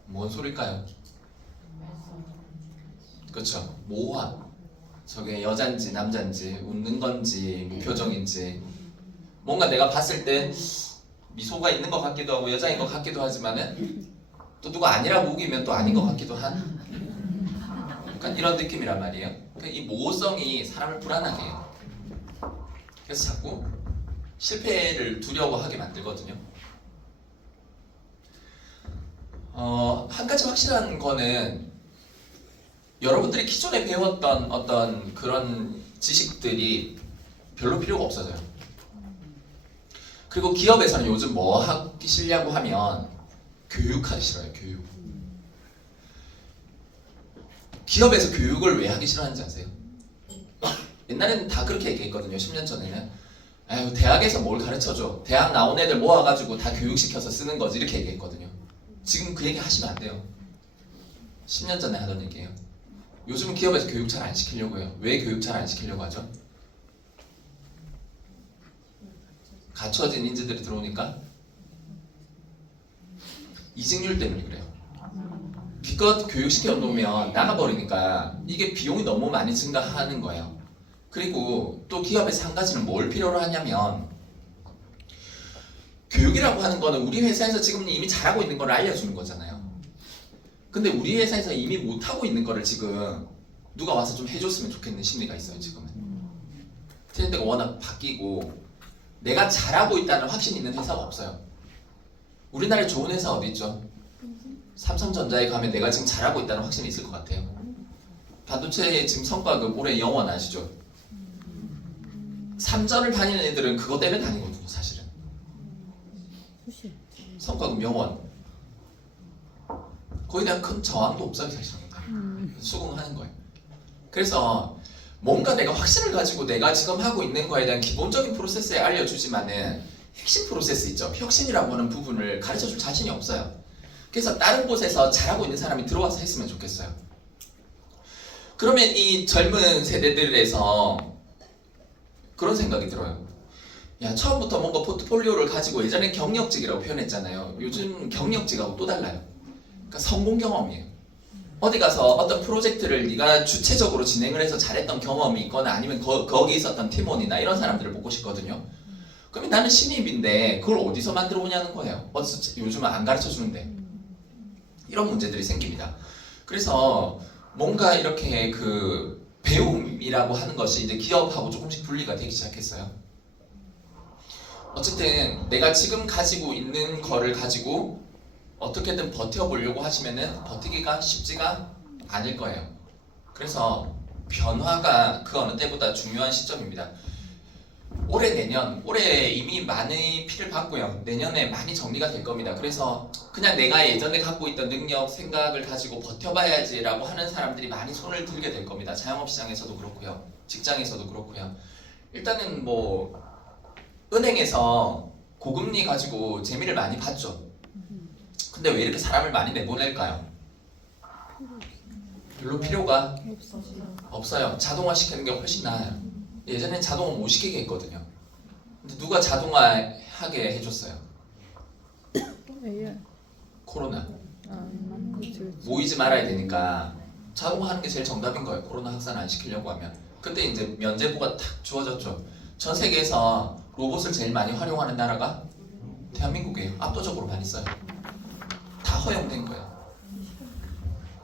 뭔 소릴까요? 그렇죠. 모화. 저게 여잔지 남잔지 웃는 건지 무표정인지 뭔가 내가 봤을 때 미소가 있는 것 같기도 하고 여자인 것 같기도 하지만은 또 누가 아니라고 우기면 또 아닌 것 같기도 한 약간 이런 느낌이란 말이에요. 그러니까 이 모호성이 사람을 불안하게 해요. 그래서 자꾸 실패를 두려워하게 만들거든요. 한 가지 확실한 거는 여러분들이 기존에 배웠던 어떤 그런 지식들이 별로 필요가 없어져요. 그리고 기업에서는 요즘 뭐 하기 싫냐고 하면 교육하기 싫어요. 교육. 기업에서 교육을 왜 하기 싫어하는지 아세요? 옛날에는 다 그렇게 얘기했거든요. 10년 전에는 아유 대학에서 뭘 가르쳐줘. 대학 나온 애들 모아가지고 다 교육시켜서 쓰는 거지 이렇게 얘기했거든요. 지금 그 얘기 하시면 안 돼요. 10년 전에 하던 얘기예요. 요즘은 기업에서 교육 잘 안 시키려고 해요. 왜 교육 잘 안 시키려고 하죠? 갖춰진 인재들이 들어오니까 이직률 때문에 그래요. 기껏 교육시켜 놓으면 나가버리니까 이게 비용이 너무 많이 증가하는 거예요. 그리고 또 기업에서 한 가지는 뭘 필요로 하냐면 교육이라고 하는 거는 우리 회사에서 지금 이미 잘하고 있는 걸 알려주는 거잖아요. 근데 우리 회사에서 이미 못하고 있는 거를 지금 누가 와서 좀 해줬으면 좋겠는 심리가 있어요. 지금은 트렌드가 워낙 바뀌고 내가 잘하고 있다는 확신이 있는 회사가 없어요. 우리나라에 좋은 회사 어디 있죠? 삼성전자에 가면 내가 지금 잘하고 있다는 확신이 있을 것 같아요. 반도체 지금 성과급 올해 영원 아시죠? 3전을 다니는 애들은 그것 때문에 다니거든요. 사실은 성과급 영원 거기에 대한 큰 저항도 없어요. 사실은 수긍하는 거예요. 그래서 뭔가 내가 확신을 가지고 내가 지금 하고 있는 거에 대한 기본적인 프로세스에 알려주지만은 핵심 프로세스 있죠. 혁신이라고 하는 부분을 가르쳐줄 자신이 없어요. 그래서 다른 곳에서 잘하고 있는 사람이 들어와서 했으면 좋겠어요. 그러면 이 젊은 세대들에서 그런 생각이 들어요. 야, 처음부터 뭔가 포트폴리오를 가지고 예전에 경력직이라고 표현했잖아요. 요즘 경력직하고 또 달라요. 그러니까 성공 경험이에요. 어디 가서 어떤 프로젝트를 네가 주체적으로 진행을 해서 잘했던 경험이 있거나 아니면 거기 있었던 팀원이나 이런 사람들을 보고 싶거든요. 그러면 나는 신입인데 그걸 어디서 만들어 오냐는 거예요. 어디서 요즘은 안 가르쳐 주는데. 이런 문제들이 생깁니다. 그래서 뭔가 이렇게 그 배움이라고 하는 것이 이제 기업하고 조금씩 분리가 되기 시작했어요. 어쨌든 내가 지금 가지고 있는 거를 가지고 어떻게든 버텨보려고 하시면은 버티기가 쉽지가 않을 거예요. 그래서 변화가 그 어느 때보다 중요한 시점입니다. 올해 내년, 올해 이미 많이 피를 봤고요. 내년에 많이 정리가 될 겁니다. 그래서 그냥 내가 예전에 갖고 있던 능력, 생각을 가지고 버텨봐야지라고 하는 사람들이 많이 손을 들게 될 겁니다. 자영업시장에서도 그렇고요. 직장에서도 그렇고요. 일단은 뭐 은행에서 고금리 가지고 재미를 많이 봤죠. 근데 왜 이렇게 사람을 많이 내보낼까요? 별로 필요가 없어요. 자동화 시키는 게 훨씬 나아요. 예전엔 자동화 못 시키게 했거든요. 근데 누가 자동화하게 해줬어요? 코로나. 모이지 말아야 되니까 자동화하는 게 제일 정답인 거예요. 코로나 확산 안 시키려고 하면. 그때 이제 면제부가 탁 주어졌죠. 전 세계에서 로봇을 제일 많이 활용하는 나라가 대한민국이에요. 압도적으로 많이 써요. 다 허용된 거예요.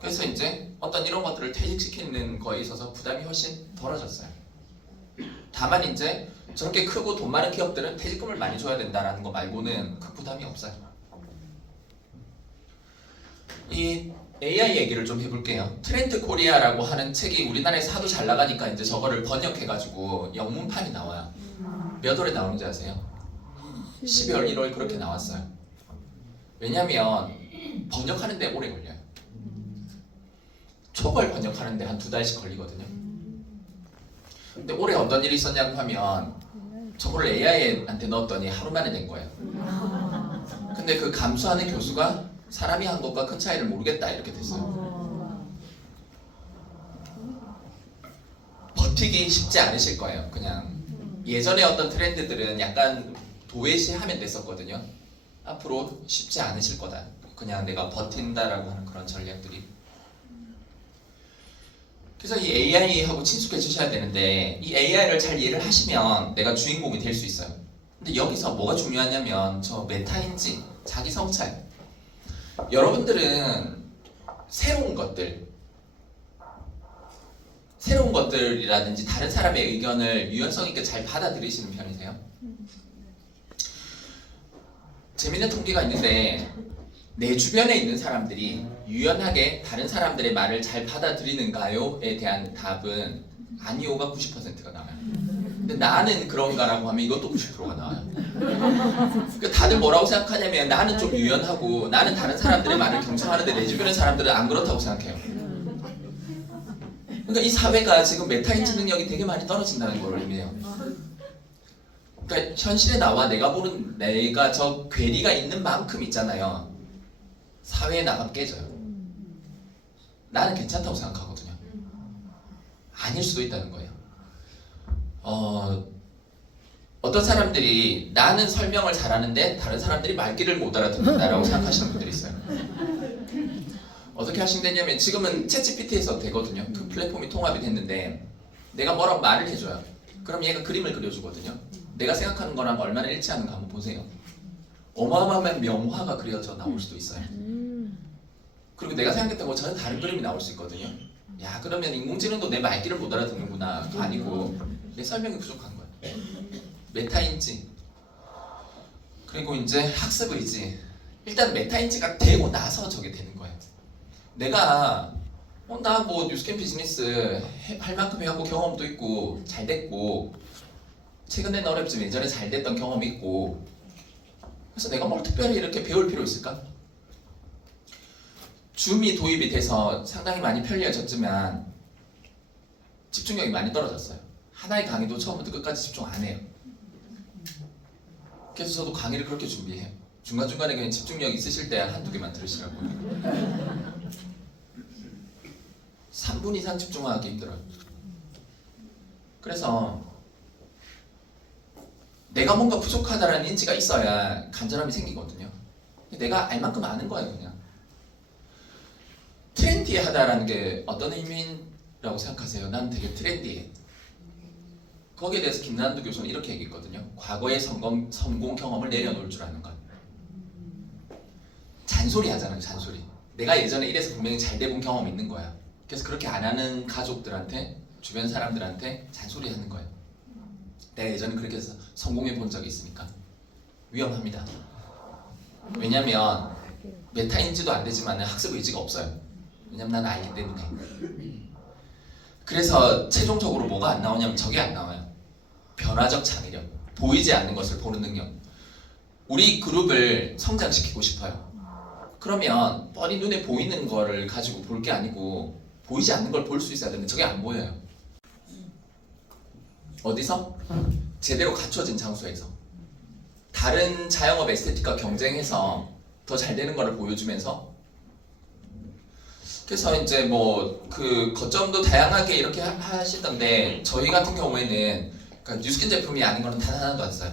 그래서 이제 어떤 이런 것들을 퇴직시키는 거에 있어서 부담이 훨씬 덜어졌어요. 다만 이제 저렇게 크고 돈 많은 기업들은 퇴직금을 많이 줘야 된다는 거 말고는 큰 부담이 없어요. 이 AI 얘기를 좀 해볼게요. 트렌드 코리아라고 하는 책이 우리나라에서 하도 잘 나가니까 이제 저거를 번역해가지고 영문판이 나와요. 몇 월에 나오는지 아세요? 12월, 1월 그렇게 나왔어요. 왜냐면 번역하는데 오래 걸려요. 초벌 번역하는데 한 2달씩 걸리거든요. 근데 올해 어떤 일이 있었냐고 하면 저거를 AI한테 넣었더니 하루 만에 낸 거예요. 근데 그 감수하는 교수가 사람이 한 것과 큰 차이를 모르겠다 이렇게 됐어요. 버티기 쉽지 않으실 거예요. 그냥 예전에 어떤 트렌드들은 약간 도외시하면 됐었거든요. 앞으로 쉽지 않으실 거다. 그냥 내가 버틴다라고 하는 그런 전략들이. 그래서 이 AI하고 친숙해지셔야 되는데 이 AI를 잘 이해를 하시면 내가 주인공이 될 수 있어요. 근데 여기서 뭐가 중요하냐면 저 메타인지, 자기 성찰. 여러분들은 새로운 것들이라든지 다른 사람의 의견을 유연성 있게 잘 받아들이시는 편이세요? 재밌는 통계가 있는데 내 주변에 있는 사람들이 유연하게 다른 사람들의 말을 잘 받아들이는가요?에 대한 답은 아니오가 90%가 나와요. 근데 나는 그런가라고 하면 이것도 90%가 나와요. 그러니까 다들 뭐라고 생각하냐면 나는 좀 유연하고 나는 다른 사람들의 말을 경청하는데 내 주변의 사람들은 안 그렇다고 생각해요. 그러니까 이 사회가 지금 메타인지 능력이 되게 많이 떨어진다는 걸 의미해요. 그러니까 현실에 나와 내가 보는 내가 저 괴리가 있는 만큼 있잖아요. 사회에 나가면 깨져요. 나는 괜찮다고 생각하거든요. 아닐 수도 있다는 거예요. 어떤 사람들이 나는 설명을 잘하는데 다른 사람들이 말귀를 못 알아듣는다라고 생각하시는 분들이 있어요. 어떻게 하시냐면 지금은 챗GPT에서 되거든요. 그 플랫폼이 통합이 됐는데 내가 뭐라고 말을 해줘요. 그럼 얘가 그림을 그려주거든요. 내가 생각하는 거랑 얼마나 일치하는가 한번 보세요. 어마어마한 명화가 그려져 나올 수도 있어요. 그리고 내가 생각했던 거 전혀 다른 그림이 나올 수 있거든요. 야, 그러면 인공지능도 내 말귀를 못 알아듣는구나. 아니고 내 설명이 부족한 거야. 메타인지 그리고 이제 학습의지. 일단 메타인지가 되고 나서 저게 되는 거예요. 내가 나 뭐 뉴스캠 비즈니스 할 만큼 해갖고 경험도 있고 잘 됐고 최근에는 어렵지만 예전에 잘 됐던 경험이 있고 그래서 내가 뭘 특별히 이렇게 배울 필요 있을까? 줌이 도입이 돼서 상당히 많이 편리해졌지만 집중력이 많이 떨어졌어요. 하나의 강의도 처음부터 끝까지 집중 안 해요. 그래서 저도 강의를 그렇게 준비해요. 중간중간에 그냥 집중력 있으실 때 한두 개만 들으시라고요. 3분 이상 집중하기 힘들어요. 그래서 내가 뭔가 부족하다라는 인지가 있어야 간절함이 생기거든요. 내가 알 만큼 아는 거예요, 그냥. 트렌디하다라는 게 어떤 의미라고 생각하세요? 난 되게 트렌디해. 거기에 대해서 김난도 교수는 이렇게 얘기했거든요. 과거의 성공 경험을 내려놓을 줄 아는 것. 잔소리 하잖아요, 잔소리. 내가 예전에 이래서 분명히 잘 돼본 경험이 있는 거야. 그래서 그렇게 안 하는 가족들한테, 주변 사람들한테 잔소리 하는 거예요. 내가 예전에 그렇게 해서 성공해 본 적이 있으니까. 위험합니다. 왜냐면 메타인지도 안 되지만 학습 의지가 없어요. 왜냐면 난 알기 때문에. 그래서 최종적으로 뭐가 안 나오냐면 저게 안 나와요. 변화적 창의력, 보이지 않는 것을 보는 능력. 우리 그룹을 성장시키고 싶어요. 그러면 뻔히 눈에 보이는 거를 가지고 볼 게 아니고 보이지 않는 걸 볼 수 있어야 되는데 저게 안 보여요. 어디서? 제대로 갖춰진 장소에서. 다른 자영업 에스테틱과 경쟁해서 더 잘 되는 거를 보여주면서. 그래서 이제 뭐 그 거점도 다양하게 이렇게 하시던데 저희 같은 경우에는 그러니까 뉴스킨 제품이 아닌 거는 단 하나도 안 써요.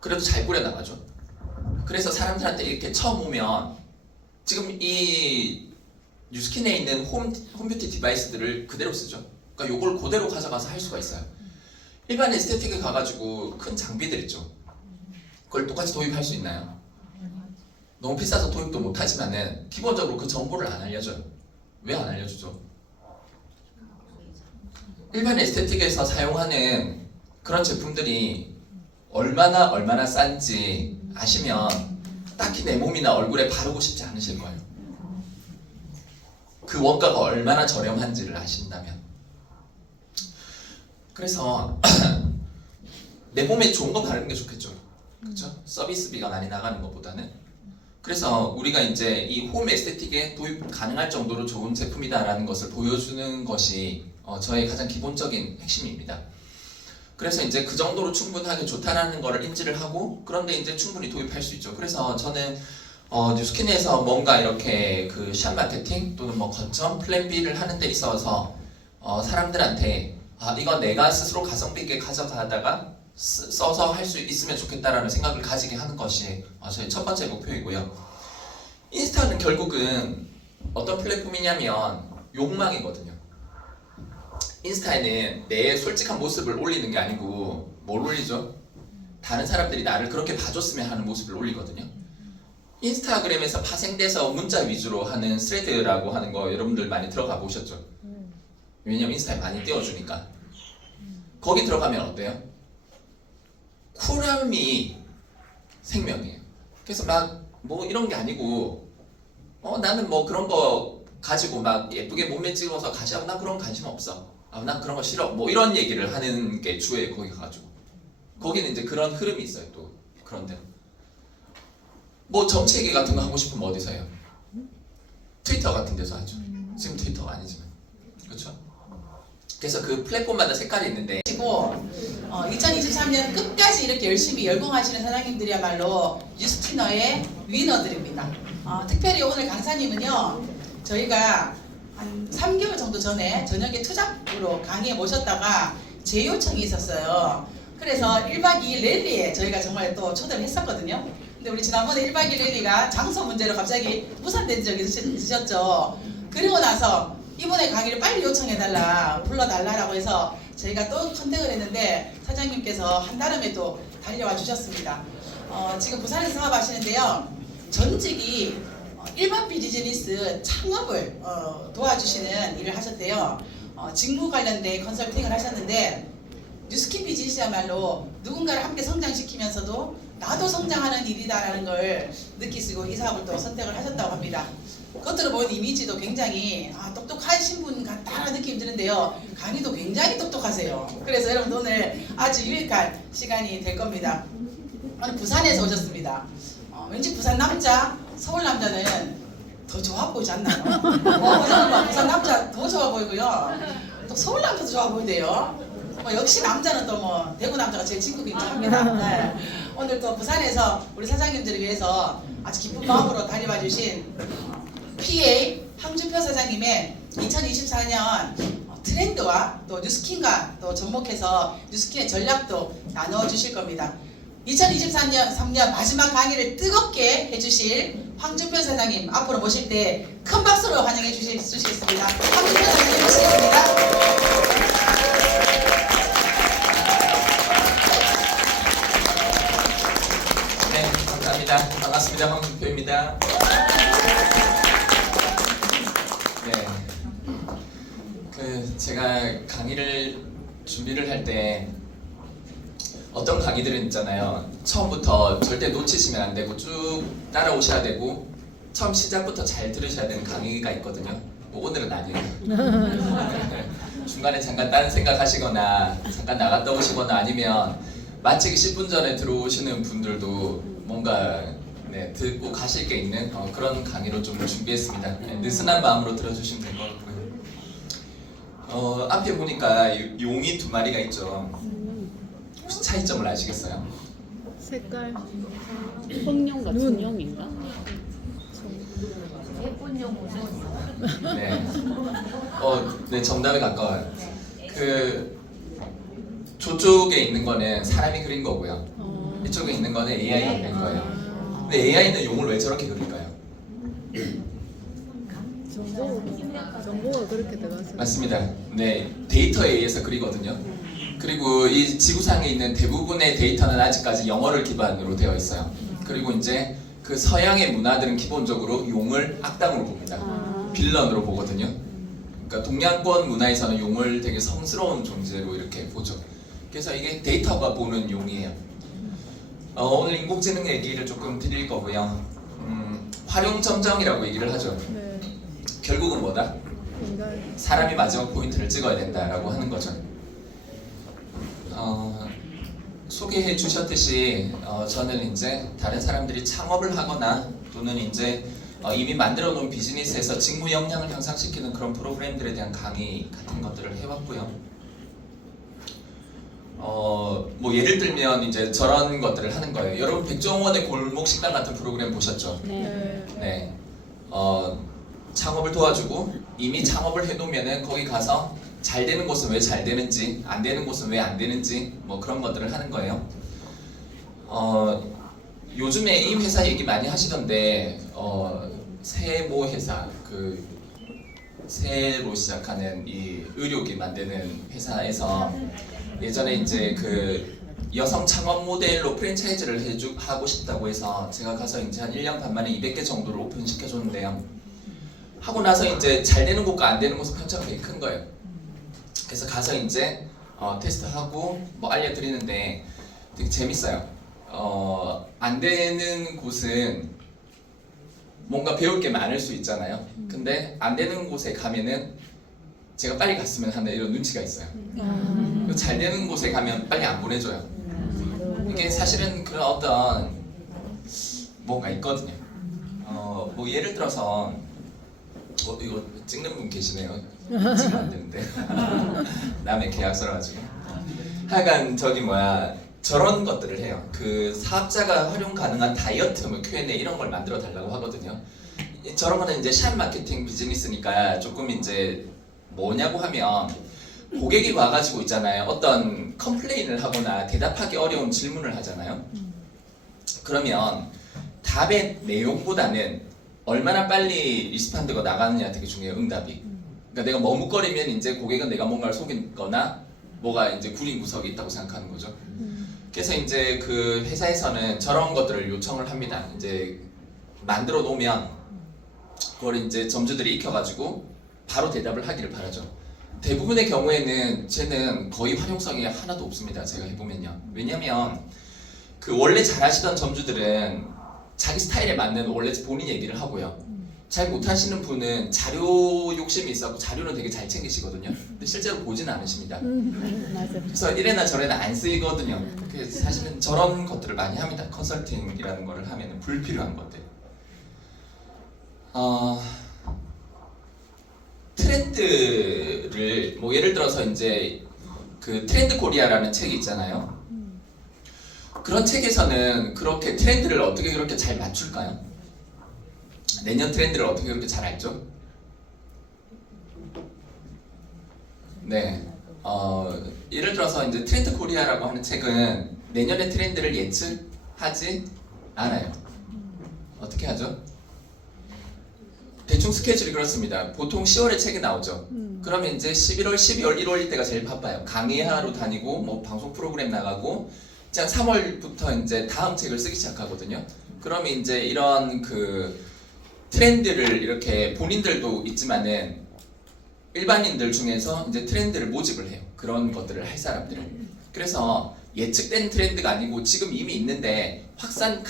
그래도 잘 꾸려나가죠. 그래서 사람들한테 이렇게 처음 오면 지금 이 뉴스킨에 있는 홈뷰티 디바이스들을 그대로 쓰죠. 그러니까 요걸 그대로 가져가서 할 수가 있어요. 일반 에스테틱에 가가지고 큰 장비들 있죠. 그걸 똑같이 도입할 수 있나요? 너무 비싸서 도입도 못하지만은 기본적으로 그 정보를 안 알려줘요. 왜 안 알려주죠? 일반 에스테틱에서 사용하는 그런 제품들이 얼마나 싼지 아시면 딱히 내 몸이나 얼굴에 바르고 싶지 않으실 거예요. 그 원가가 얼마나 저렴한지를 아신다면. 그래서 내 몸에 좋은 거 바르는 게 좋겠죠. 그렇죠? 서비스비가 많이 나가는 것보다는. 그래서 우리가 이제 이 홈 에스테틱에 도입 가능할 정도로 좋은 제품이다라는 것을 보여주는 것이 저의 가장 기본적인 핵심입니다. 그래서 이제 그 정도로 충분하게 좋다라는 것을 인지를 하고, 그런데 이제 충분히 도입할 수 있죠. 그래서 저는 뉴스킨에서 뭔가 이렇게 그 샵 마케팅 또는 뭐 거점 플랜 B를 하는 데 있어서 사람들한테 이거 내가 스스로 가성비 있게 가져가다가 써서 할 수 있으면 좋겠다라는 생각을 가지게 하는 것이 저의 첫 번째 목표이고요. 인스타는 결국은 어떤 플랫폼이냐면 욕망이거든요. 인스타에는 내 솔직한 모습을 올리는 게 아니고 뭘 올리죠? 다른 사람들이 나를 그렇게 봐줬으면 하는 모습을 올리거든요. 인스타그램에서 파생돼서 문자 위주로 하는 스레드라고 하는 거 여러분들 많이 들어가 보셨죠? 왜냐면 인스타에 많이 띄워주니까. 거기 들어가면 어때요? 쿨함이 생명이에요. 그래서 막 뭐 이런 게 아니고 나는 뭐 그런 거 가지고 막 예쁘게 몸매 찍어서 가시하고 나 그런 거 관심 없어. 난 그런 거 싫어. 뭐 이런 얘기를 하는 게 주예요. 거기 가가지고. 거기는 이제 그런 흐름이 있어요. 또 그런 데로. 뭐 정치 얘기 같은 거 하고 싶으면 어디서 해요? 트위터 같은 데서 하죠. 지금 트위터가 아니지만. 그렇죠? 그래서 그 플랫폼마다 색깔이 있는데 2023년 끝까지 이렇게 열심히 열공하시는 사장님들이야말로 뉴스키너의 위너들입니다. 특별히 오늘 강사님은요, 저희가 한 3개월 정도 전에 저녁에 투잡으로 강의에 모셨다가 재요청이 있었어요. 그래서 1박 2일 랠리에 저희가 정말 또 초대를 했었거든요. 근데 우리 지난번에 1박 2일 랠리가 장소 문제로 갑자기 무산된 적이 있으셨죠. 그리고 나서 이번에 강의를 빨리 요청해달라, 불러달라라고 해서 저희가 또 컨택을 했는데 사장님께서 한달음에 또 달려와 주셨습니다. 지금 부산에서 사업하시는데요. 전직이 일반 비즈니스 창업을 도와주시는 일을 하셨대요. 직무 관련된 컨설팅을 하셨는데 뉴스킨 비즈니스야말로 누군가를 함께 성장시키면서도 나도 성장하는 일이다라는 걸 느끼시고 이 사업을 또 선택을 하셨다고 합니다. 겉으로 보이는 이미지도 굉장히 똑똑하신 분 같다는 느낌이 드는데요. 강의도 굉장히 똑똑하세요. 그래서 여러분 오늘 아주 유익한 시간이 될 겁니다. 오늘 부산에서 오셨습니다. 왠지 부산 남자, 서울 남자는 더 좋아 보이지 않나요? 부산 남자 더 좋아 보이고요. 또 서울 남자도 좋아 보이대요. 역시 남자는 또 뭐 대구 남자가 제일 친구가 인정합니다. 네. 오늘 또 부산에서 우리 사장님들을 위해서 아주 기쁜 마음으로 달려와 주신 PA 황준표 사장님의 2024년 트렌드와 또 뉴스킨과 또 접목해서 뉴스킨의 전략도 나눠 주실 겁니다. 2023년 마지막 강의를 뜨겁게 해주실 황준표 사장님 앞으로 모실 때 큰 박수로 환영해 주시겠습니다. 황준표 사장님 모시겠습니다. 네, 감사합니다. 반갑습니다. 황준표입니다. 네, 제가 강의를 준비를 할 때 어떤 강의들은 있잖아요. 처음부터 절대 놓치시면 안 되고 쭉 따라오셔야 되고 처음 시작부터 잘 들으셔야 되는 강의가 있거든요. 뭐 오늘은 아니에요. 중간에 잠깐 다른 생각 하시거나 잠깐 나갔다 오시거나 아니면 마치기 10분 전에 들어오시는 분들도 뭔가 듣고 가실 게 있는 그런 강의로 좀 준비했습니다. 느슨한 마음으로 들어주시면 될 것 같고요. 앞에 보니까 용이 2마리가 있죠. 혹시 차이점을 아시겠어요? 색깔 홍룡 같은 용인가? 예쁜 용 네. 네, 정답에 가까워요. 그 저쪽에 있는 거는 사람이 그린 거고요. 이쪽에 있는 거는 AI가 그린 거예요. 근데 AI는 용을 왜 저렇게 그릴까요? 정보가 그렇게 들어가서 맞습니다. 네, 데이터에 의해서 그리거든요. 그리고 이 지구상에 있는 대부분의 데이터는 아직까지 영어를 기반으로 되어 있어요. 그리고 이제 그 서양의 문화들은 기본적으로 용을 악당으로 봅니다. 빌런으로 보거든요. 그러니까 동양권 문화에서는 용을 되게 성스러운 존재로 이렇게 보죠. 그래서 이게 데이터가 보는 용이에요. 오늘 인공지능 얘기를 조금 드릴 거고요. 활용점정이라고 얘기를 하죠. 네. 결국은 뭐다? 인간. 사람이 마지막 포인트를 찍어야 된다라고 하는 거죠. 소개해 주셨듯이 저는 이제 다른 사람들이 창업을 하거나 또는 이제 이미 만들어 놓은 비즈니스에서 직무 역량을 향상시키는 그런 프로그램들에 대한 강의 같은 것들을 해왔고요. 뭐 예를 들면 이제 저런 것들을 하는 거예요. 여러분 백종원의 골목 식당 같은 프로그램 보셨죠? 네. 네. 창업을 도와주고 이미 창업을 해놓으면은 거기 가서 잘 되는 곳은 왜 잘 되는지, 안 되는 곳은 왜 안 되는지 뭐 그런 것들을 하는 거예요. 요즘에 이 회사 얘기 많이 하시던데 세모 회사 그 새로 시작하는 이 의료기 만드는 회사에서 예전에 이제 그 여성 창업 모델로 프랜차이즈를 하고 싶다고 해서 제가 가서 이제 한 1년 반 만에 200개 정도를 오픈시켜 줬는데요. 하고 나서 이제 잘 되는 곳과 안 되는 곳은 편차가 되게 큰 거예요. 그래서 가서 이제 테스트하고 뭐 알려드리는데 되게 재밌어요. 안 되는 곳은 뭔가 배울 게 많을 수 있잖아요. 근데 안 되는 곳에 가면은 제가 빨리 갔으면 하는 이런 눈치가 있어요. 그리고 잘 되는 곳에 가면 빨리 안 보내줘요. 이게 사실은 그런 어떤 뭔가 있거든요. 뭐 예를 들어서 이거 찍는 분 계시네요. 찍으면 안 되는데 남의 계약서를 가지고 하여간 저런 것들을 해요. 그 사업자가 활용 가능한 다이어트 뭐 Q&A 이런 걸 만들어 달라고 하거든요. 저런 거는 이제 샵 마케팅 비즈니스니까 조금 이제 뭐냐고 하면 고객이 와가지고 있잖아요. 어떤 컴플레인을 하거나 대답하기 어려운 질문을 하잖아요. 그러면 답의 내용보다는 얼마나 빨리 리스판드가 나가느냐 되게 중요해요. 응답이. 그러니까 내가 머뭇거리면 이제 고객은 내가 뭔가를 속이거나 뭐가 이제 구린 구석이 있다고 생각하는 거죠. 그래서 이제 그 회사에서는 저런 것들을 요청을 합니다. 이제 만들어 놓으면 그걸 이제 점주들이 익혀가지고 바로 대답을 하기를 바라죠. 대부분의 경우에는 쟤는 거의 활용성이 하나도 없습니다. 제가 해보면요. 왜냐면 그 원래 잘하시던 점주들은 자기 스타일에 맞는 원래 본인 얘기를 하고요. 잘 못하시는 분은 자료 욕심이 있어서 자료는 되게 잘 챙기시거든요. 근데 실제로 보진 않으십니다. 맞아. 그래서 이래나 저래나 안 쓰이거든요. 그래서 사실은 저런 것들을 많이 합니다. 컨설팅이라는 거를 하면 불필요한 것들. 트렌드를 뭐 예를 들어서 이제 그 트렌드 코리아라는 책이 있잖아요. 그런 책에서는 그렇게 트렌드를 어떻게 그렇게 잘 맞출까요? 내년 트렌드를 어떻게 그렇게 잘 알죠? 네. 예를 들어서 이제 트렌드 코리아라고 하는 책은 내년의 트렌드를 예측하지 않아요. 어떻게 하죠? 대충 스케줄이 그렇습니다. 보통 10월에 책이 나오죠. 그러면 이제 11월, 12월, 1월일 때가 제일 바빠요. 강의하러 다니고 뭐 방송 프로그램 나가고 한 3월부터 이제 다음 책을 쓰기 시작하거든요. 그러면 이제 이런 그 트렌드를 이렇게 본인들도 있지만은 일반인들 중에서 이제 트렌드를 모집을 해요. 그런 것들을 할 사람들을. 그래서 예측된 트렌드가 아니고 지금 이미 있는데 가장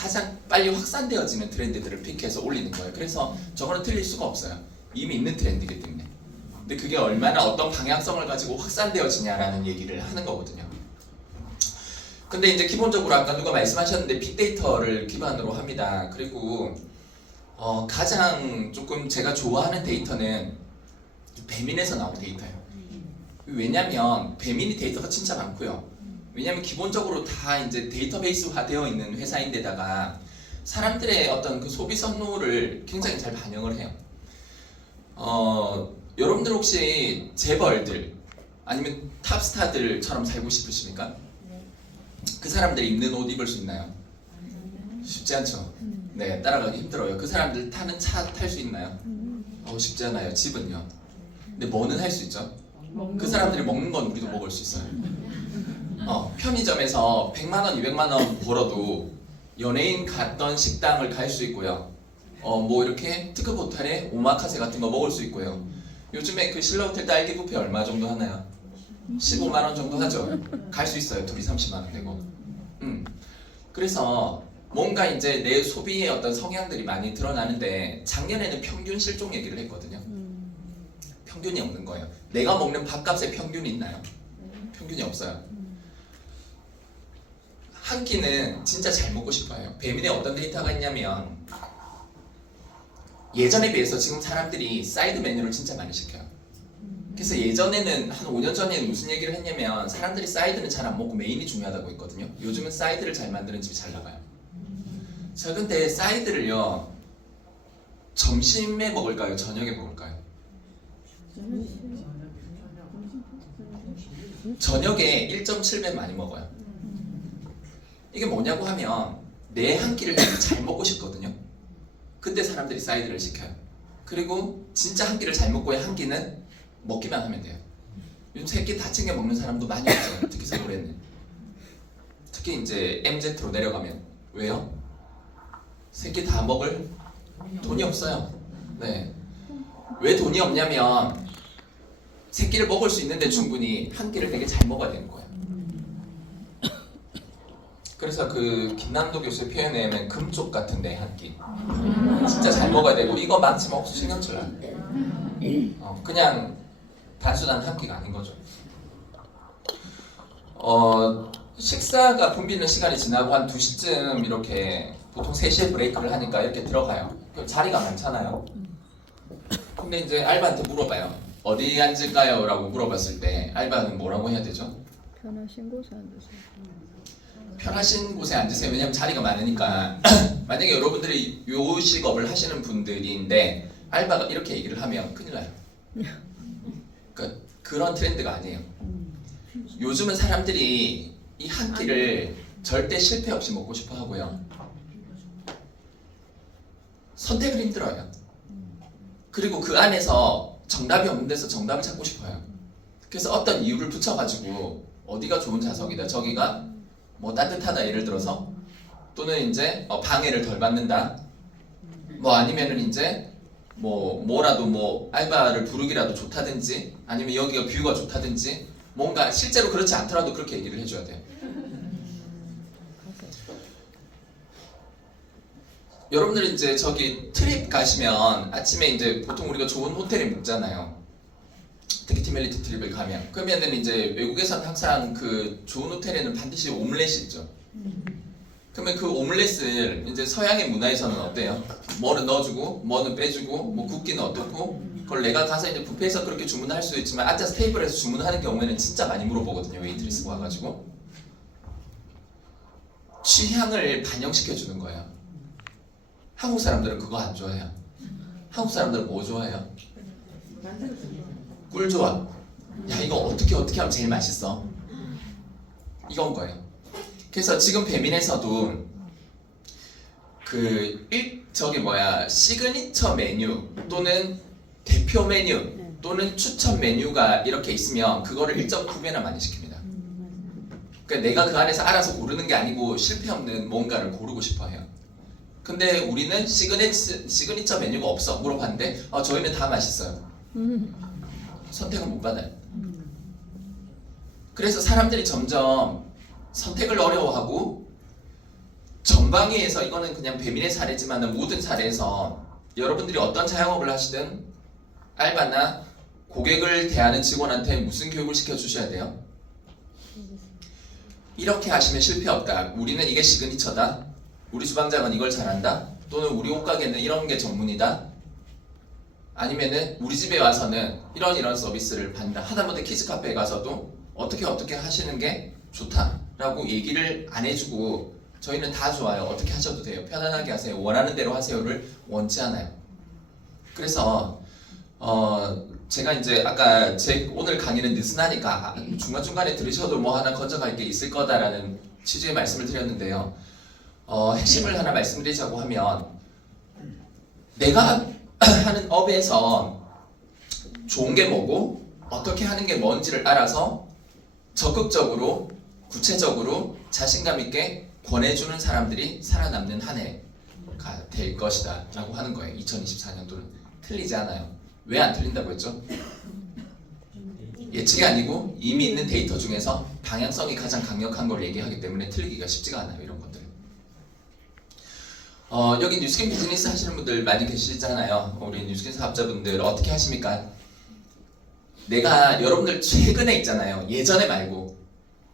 빨리 확산되어지는 트렌드들을 픽해서 올리는 거예요. 그래서 저거는 틀릴 수가 없어요. 이미 있는 트렌드이기 때문에. 근데 그게 얼마나 어떤 방향성을 가지고 확산되어지냐라는 얘기를 하는 거거든요. 근데 이제 기본적으로 아까 누가 말씀하셨는데 빅데이터를 기반으로 합니다. 그리고 가장 조금 제가 좋아하는 데이터는 배민에서 나온 데이터예요. 왜냐면 배민이 데이터가 진짜 많고요. 왜냐면 기본적으로 다 이제 데이터베이스화 되어 있는 회사인데다가 사람들의 어떤 그 소비 선호를 굉장히 잘 반영을 해요. 여러분들 혹시 재벌들 아니면 탑스타들처럼 살고 싶으십니까? 그 사람들이 입는 옷 입을 수 있나요? 쉽지 않죠. 네, 따라가기 힘들어요. 그 사람들 타는 차 탈 수 있나요? 쉽지 않아요. 집은요. 근데 뭐는 할 수 있죠? 그 사람들이 먹는 건 우리도 먹을 수 있어요. 편의점에서 100만 원, 200만 원 벌어도 연예인 갔던 식당을 갈 수 있고요. 뭐 이렇게 특급 호텔에 오마카세 같은 거 먹을 수 있고요. 요즘에 그 신라 호텔 딸기 뷔페 얼마 정도 하나요? 15만 원 정도 하죠. 갈 수 있어요. 둘이 30만 원 되고. 그래서 뭔가 이제 내 소비의 어떤 성향들이 많이 드러나는데 작년에는 평균 실종 얘기를 했거든요. 평균이 없는 거예요. 내가 먹는 밥값에 평균이 있나요? 평균이 없어요. 한 끼는 진짜 잘 먹고 싶어요. 배민에 어떤 데이터가 있냐면 예전에 비해서 지금 사람들이 사이드 메뉴를 진짜 많이 시켜요. 그래서 예전에는 한 5년 전에는 무슨 얘기를 했냐면 사람들이 사이드는 잘 안 먹고 메인이 중요하다고 했거든요. 요즘은 사이드를 잘 만드는 집이 잘 나가요. 자, 근데 사이드를요 점심에 먹을까요? 저녁에 먹을까요? 저녁에 1.7배 많이 먹어요. 이게 뭐냐고 하면 내 한 끼를 되게 잘 먹고 싶거든요. 근데 사람들이 사이드를 시켜요. 그리고 진짜 한 끼를 잘 먹고의 한 끼는 먹기만 하면 돼요. 요즘 세 끼 다 챙겨 먹는 사람도 많이 없어요. 특히 서울에는. 특히 이제 MZ로 내려가면. 왜요? 세 끼 다 먹을 돈이 없어요. 네. 왜 돈이 없냐면 세 끼를 먹을 수 있는데 충분히 한 끼를 되게 잘 먹어야 되는 거예요. 그래서 그 김남도 교수의 표현에 의하면 금쪽 같은데 한 끼. 진짜 잘 먹어야 되고 이거 많지만 없어 신경 쳐요. 그냥 단순한 한 끼가 아닌 거죠. 식사가 붐비는 시간이 지나고 한 2시쯤 이렇게 보통 3시에 브레이크를 하니까 이렇게 들어가요. 자리가 많잖아요. 근데 이제 알바한테 물어봐요. 어디 앉을까요? 라고 물어봤을 때 알바는 뭐라고 해야 되죠? 편하신 곳에 앉으세요. 편하신 곳에 앉으세요. 왜냐면 자리가 많으니까. 만약에 여러분들이 요식업을 하시는 분들인데 알바가 이렇게 얘기를 하면 큰일 나요. 그러니까 그런 트렌드가 아니에요. 요즘은 사람들이 이 한 끼를 절대 실패 없이 먹고 싶어 하고요. 선택을 힘들어요. 그리고 그 안에서 정답이 없는 데서 정답을 찾고 싶어요. 그래서 어떤 이유를 붙여가지고 어디가 좋은 자석이다, 저기가 뭐 따뜻하다 예를 들어서, 또는 이제 방해를 덜 받는다, 뭐 아니면은 이제 뭐라도 뭐 알바를 부르기라도 좋다든지, 아니면 여기가 뷰가 좋다든지, 뭔가 실제로 그렇지 않더라도 그렇게 얘기를 해줘야 돼요. 여러분들 이제 저기 트립 가시면 아침에 이제 보통 우리가 좋은 호텔에 묵잖아요. 특히 티멜리트 트립을 가면. 그러면은 이제 외국에서는 항상 그 좋은 호텔에는 반드시 오믈렛이 있죠. 그러면 그 오믈렛을 이제 서양의 문화에서는 어때요? 뭐는 넣어주고 뭐는 빼주고 뭐 굽기는 어떻고, 그걸 내가 가서 이제 뷔페에서 그렇게 주문할 수도 있지만 앉아서 테이블에서 주문하는 경우에는 진짜 많이 물어보거든요. 웨이트리스가 와가지고 취향을 반영시켜 주는 거예요. 한국 사람들은 그거 안 좋아해요. 한국 사람들은 뭐 좋아해요? 꿀 좋아. 야, 이거 어떻게 하면 제일 맛있어? 이건 거예요. 그래서 지금 배민에서도 시그니처 메뉴 또는 대표 메뉴 또는 추천 메뉴가 이렇게 있으면 그거를 1.9배나 많이 시킵니다. 그러니까 내가 그 안에서 알아서 고르는 게 아니고 실패 없는 뭔가를 고르고 싶어 해요. 근데 우리는 시그니처 메뉴가 없어 물어봤는데 저희는 다 맛있어요. 선택은 못 받아요. 그래서 사람들이 점점 선택을 어려워하고, 전방위에서 이거는 그냥 배민의 사례지만 모든 사례에서 여러분들이 어떤 자영업을 하시든 알바나 고객을 대하는 직원한테 무슨 교육을 시켜주셔야 돼요? 이렇게 하시면 실패 없다. 우리는 이게 시그니처다. 우리 주방장은 이걸 잘한다. 또는 우리 옷가게는 이런 게 전문이다. 아니면은 우리 집에 와서는 이런 서비스를 받는다. 하다못해 키즈카페에 가서도 어떻게 하시는 게 좋다라고 얘기를 안 해주고, 저희는 다 좋아요. 어떻게 하셔도 돼요. 편안하게 하세요. 원하는 대로 하세요를 원치 않아요. 그래서 제가 이제 아까 제 오늘 강의는 느슨하니까 중간중간에 들으셔도 뭐 하나 건져갈 게 있을 거다라는 취지의 말씀을 드렸는데요. 핵심을 하나 말씀드리자고 하면, 내가 하는 업에서 좋은 게 뭐고 어떻게 하는 게 뭔지를 알아서 적극적으로 구체적으로 자신감 있게 권해주는 사람들이 살아남는 한 해가 될 것이다 라고 하는 거예요. 2024년도는 틀리지 않아요. 왜 안 틀린다고 했죠? 예측이 아니고 이미 있는 데이터 중에서 방향성이 가장 강력한 걸 얘기하기 때문에 틀리기가 쉽지가 않아요. 이런 것들. 여기 뉴스킨 비즈니스 하시는 분들 많이 계시잖아요. 우리 뉴스킨 사업자분들 어떻게 하십니까? 내가 여러분들 최근에 있잖아요. 예전에 말고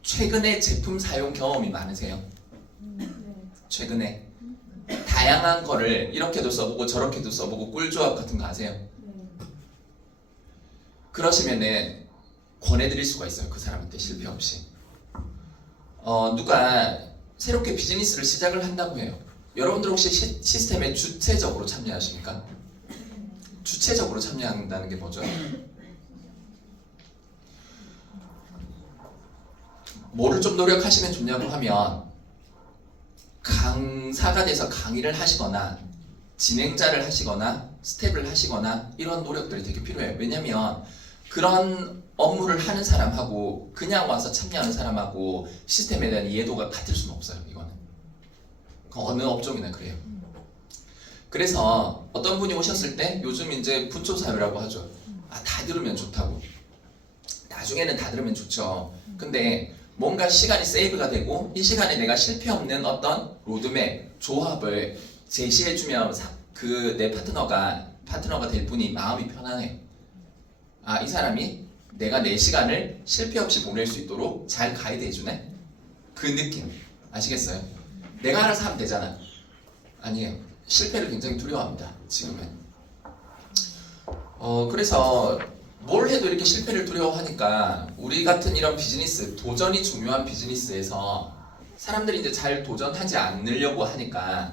최근에 제품 사용 경험이 많으세요? 최근에 다양한 거를 이렇게도 써보고 저렇게도 써보고 꿀조합 같은 거 아세요? 그러시면은 권해드릴 수가 있어요. 그 사람한테 실패 없이. 누가 새롭게 비즈니스를 시작을 한다고 해요. 여러분들 혹시 시스템에 주체적으로 참여하십니까? 주체적으로 참여한다는 게 뭐죠? 뭐를 좀 노력하시면 좋냐고 하면 강사가 돼서 강의를 하시거나 진행자를 하시거나 스텝을 하시거나 이런 노력들이 되게 필요해요. 왜냐면 그런 업무를 하는 사람하고 그냥 와서 참여하는 사람하고 시스템에 대한 이해도가 같을 수는 없어요. 이거는 어느 업종이나 그래요. 그래서 어떤 분이 오셨을 때 요즘 이제 분초사유라고 하죠. 다 들으면 좋다고. 나중에는 다 들으면 좋죠. 근데 뭔가 시간이 세이브가 되고 이 시간에 내가 실패 없는 어떤 로드맵, 조합을 제시해주면 그 내 파트너가 될 분이 마음이 편안해요. 이 사람이 내가 내 시간을 실패 없이 보낼 수 있도록 잘 가이드해주네? 그 느낌 아시겠어요? 내가 알아서 하면 되잖아. 아니에요. 실패를 굉장히 두려워합니다. 지금은. 그래서 뭘 해도 이렇게 실패를 두려워하니까 우리 같은 이런 비즈니스, 도전이 중요한 비즈니스에서 사람들이 이제 잘 도전하지 않으려고 하니까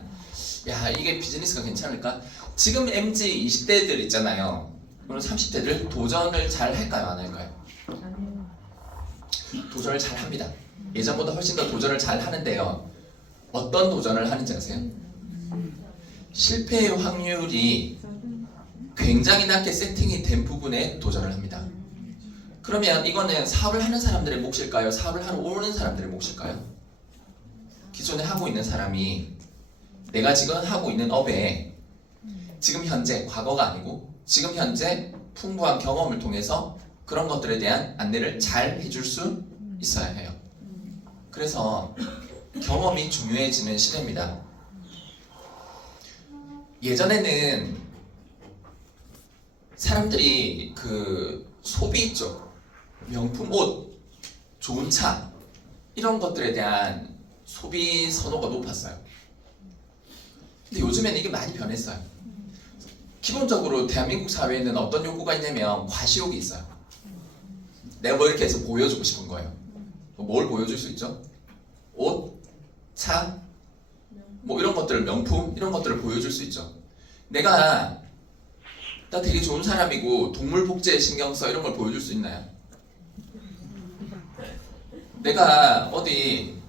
야, 이게 비즈니스가 괜찮을까? 지금 MZ 20대들 있잖아요. 그럼 30대들 도전을 잘 할까요? 안 할까요? 도전을 잘 합니다. 예전보다 훨씬 더 도전을 잘 하는데요. 어떤 도전을 하는지 아세요? 실패의 확률이 굉장히 낮게 세팅이 된 부분에 도전을 합니다. 그러면 이거는 사업을 하는 사람들의 몫일까요? 사업을 하러 오는 사람들의 몫일까요? 기존에 하고 있는 사람이 내가 지금 하고 있는 업에 지금 현재, 과거가 아니고 지금 현재 풍부한 경험을 통해서 그런 것들에 대한 안내를 잘 해줄 수 있어야 해요. 그래서 경험이 중요해지는 시대입니다. 예전에는 사람들이 그 소비 쪽, 명품 옷, 좋은 차 이런 것들에 대한 소비 선호가 높았어요. 근데 요즘에는 이게 많이 변했어요. 기본적으로 대한민국 사회에는 어떤 욕구가 있냐면 과시욕이 있어요. 내가 뭐 이렇게 해서 보여주고 싶은 거예요. 뭘 보여줄 수 있죠? 옷, 차, 뭐 이런 것들, 명품 이런 것들을 보여줄 수 있죠. 나 되게 좋은 사람이고 동물 복제에 신경 써 이런 걸 보여줄 수 있나요? 내가 어디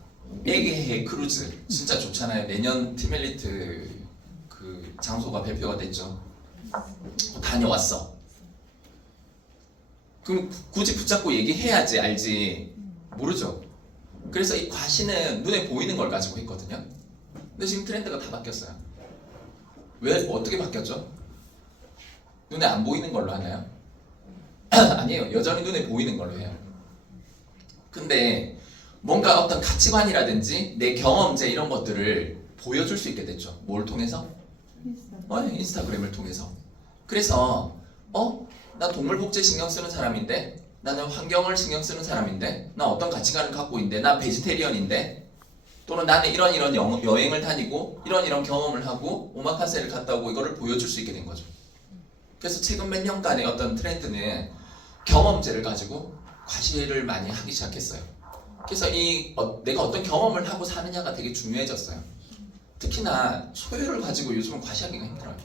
에게해 크루즈 진짜 좋잖아요. 내년 팀엘리트 그 장소가 발표가 됐죠. 다녀왔어. 그럼 굳이 붙잡고 얘기해야지 알지. 모르죠. 그래서 이 과시는 눈에 보이는 걸 가지고 있거든요. 근데 지금 트렌드가 다 바뀌었어요. 왜 어떻게 바뀌었죠? 눈에 안 보이는 걸로 하나요? 아니에요. 여전히 눈에 보이는 걸로 해요. 근데 뭔가 어떤 가치관이라든지 내 경험제 이런 것들을 보여줄 수 있게 됐죠. 뭘 통해서? 인스타그램을 통해서. 그래서 나 동물 복제 신경 쓰는 사람인데, 나는 환경을 신경 쓰는 사람인데, 나 어떤 가치관을 갖고 있는데, 나 베지테리언인데, 또는 나는 이런 여행을 다니고 이런 경험을 하고 오마카세를 갔다 오고 이거를 보여줄 수 있게 된 거죠. 그래서 최근 몇 년간의 어떤 트렌드는 경험제를 가지고 과시를 많이 하기 시작했어요. 그래서 내가 어떤 경험을 하고 사느냐가 되게 중요해졌어요. 특히나 소유를 가지고 요즘은 과시하기가 힘들어요.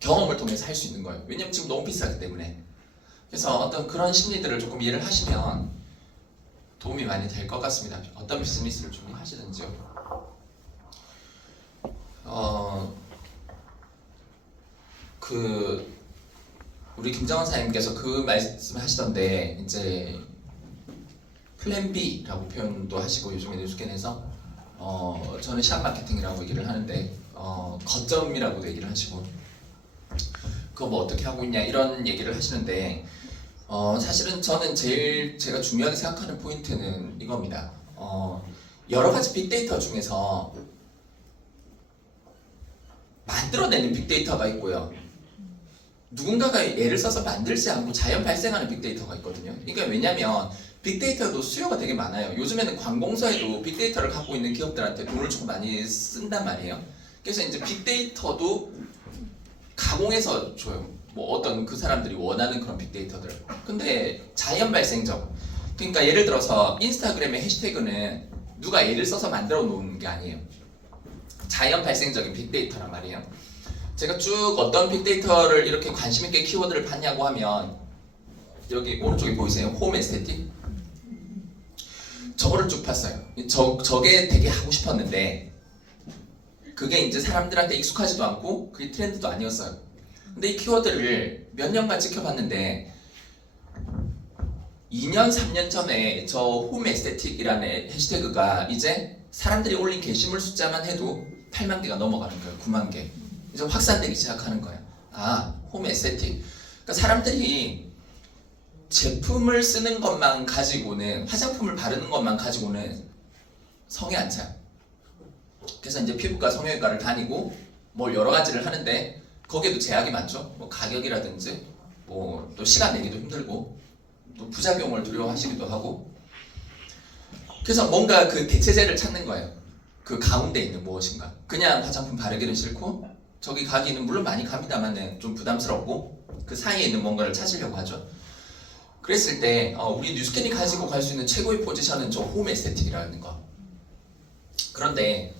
경험을 통해서 할 수 있는 거예요. 왜냐면 지금 너무 비싸기 때문에. 그래서 어떤 그런 심리들을 조금 이해를 하시면 도움이 많이 될 것 같습니다. 어떤 비즈니스를 준비하시든지요. 우리 김정원 사장님께서 그 말씀을 하시던데 이제 플랜 B라고 표현도 하시고 요즘에 뉴스캔에서 저는 샵 마케팅이라고 얘기를 하는데 거점이라고도 얘기를 하시고 그거 뭐 어떻게 하고 있냐 이런 얘기를 하시는데 사실은 저는 제일 제가 중요하게 생각하는 포인트는 이겁니다. 여러 가지 빅데이터 중에서 만들어내는 빅데이터가 있고요. 누군가가 애를 써서 만들지 않고 자연 발생하는 빅데이터가 있거든요. 그러니까 왜냐면 빅데이터도 수요가 되게 많아요. 요즘에는 관공서에도 빅데이터를 갖고 있는 기업들한테 돈을 조금 많이 쓴단 말이에요. 그래서 이제 빅데이터도 가공해서 줘요. 뭐 어떤 그 사람들이 원하는 그런 빅데이터들. 근데 자연 발생적. 그러니까 예를 들어서 인스타그램의 해시태그는 누가 애를 써서 만들어 놓은 게 아니에요. 자연 발생적인 빅데이터란 말이에요. 제가 쭉 어떤 빅데이터를 이렇게 관심 있게 키워드를 봤냐고 하면 여기 오른쪽에 보이세요? 홈 에스테틱? 저거를 쭉 봤어요. 저게 되게 하고 싶었는데 그게 이제 사람들한테 익숙하지도 않고 그게 트렌드도 아니었어요. 근데 이 키워드를 몇 년간 지켜봤는데 2년, 3년 전에 저 홈 에스테틱이라는 해시태그가 이제 사람들이 올린 게시물 숫자만 해도 8만 개가 넘어가는 거예요. 9만 개. 이제 확산되기 시작하는 거예요. 아, 홈 에스테틱. 그러니까 사람들이 제품을 쓰는 것만 가지고는, 화장품을 바르는 것만 가지고는 성에 안 차요. 그래서 이제 피부과, 성형외과를 다니고 뭘 여러 가지를 하는데 거기에도 제약이 많죠. 뭐 가격이라든지 뭐 또 시간 내기도 힘들고 또 부작용을 두려워하시기도 하고. 그래서 뭔가 그 대체제를 찾는 거예요. 그 가운데 있는 무엇인가. 그냥 화장품 바르기는 싫고 저기 가기는 물론 많이 갑니다만 좀 부담스럽고 그 사이에 있는 뭔가를 찾으려고 하죠. 그랬을 때 우리 뉴스캔이 가지고 갈 수 있는 최고의 포지션은 저 홈 에스테틱이라는 거. 그런데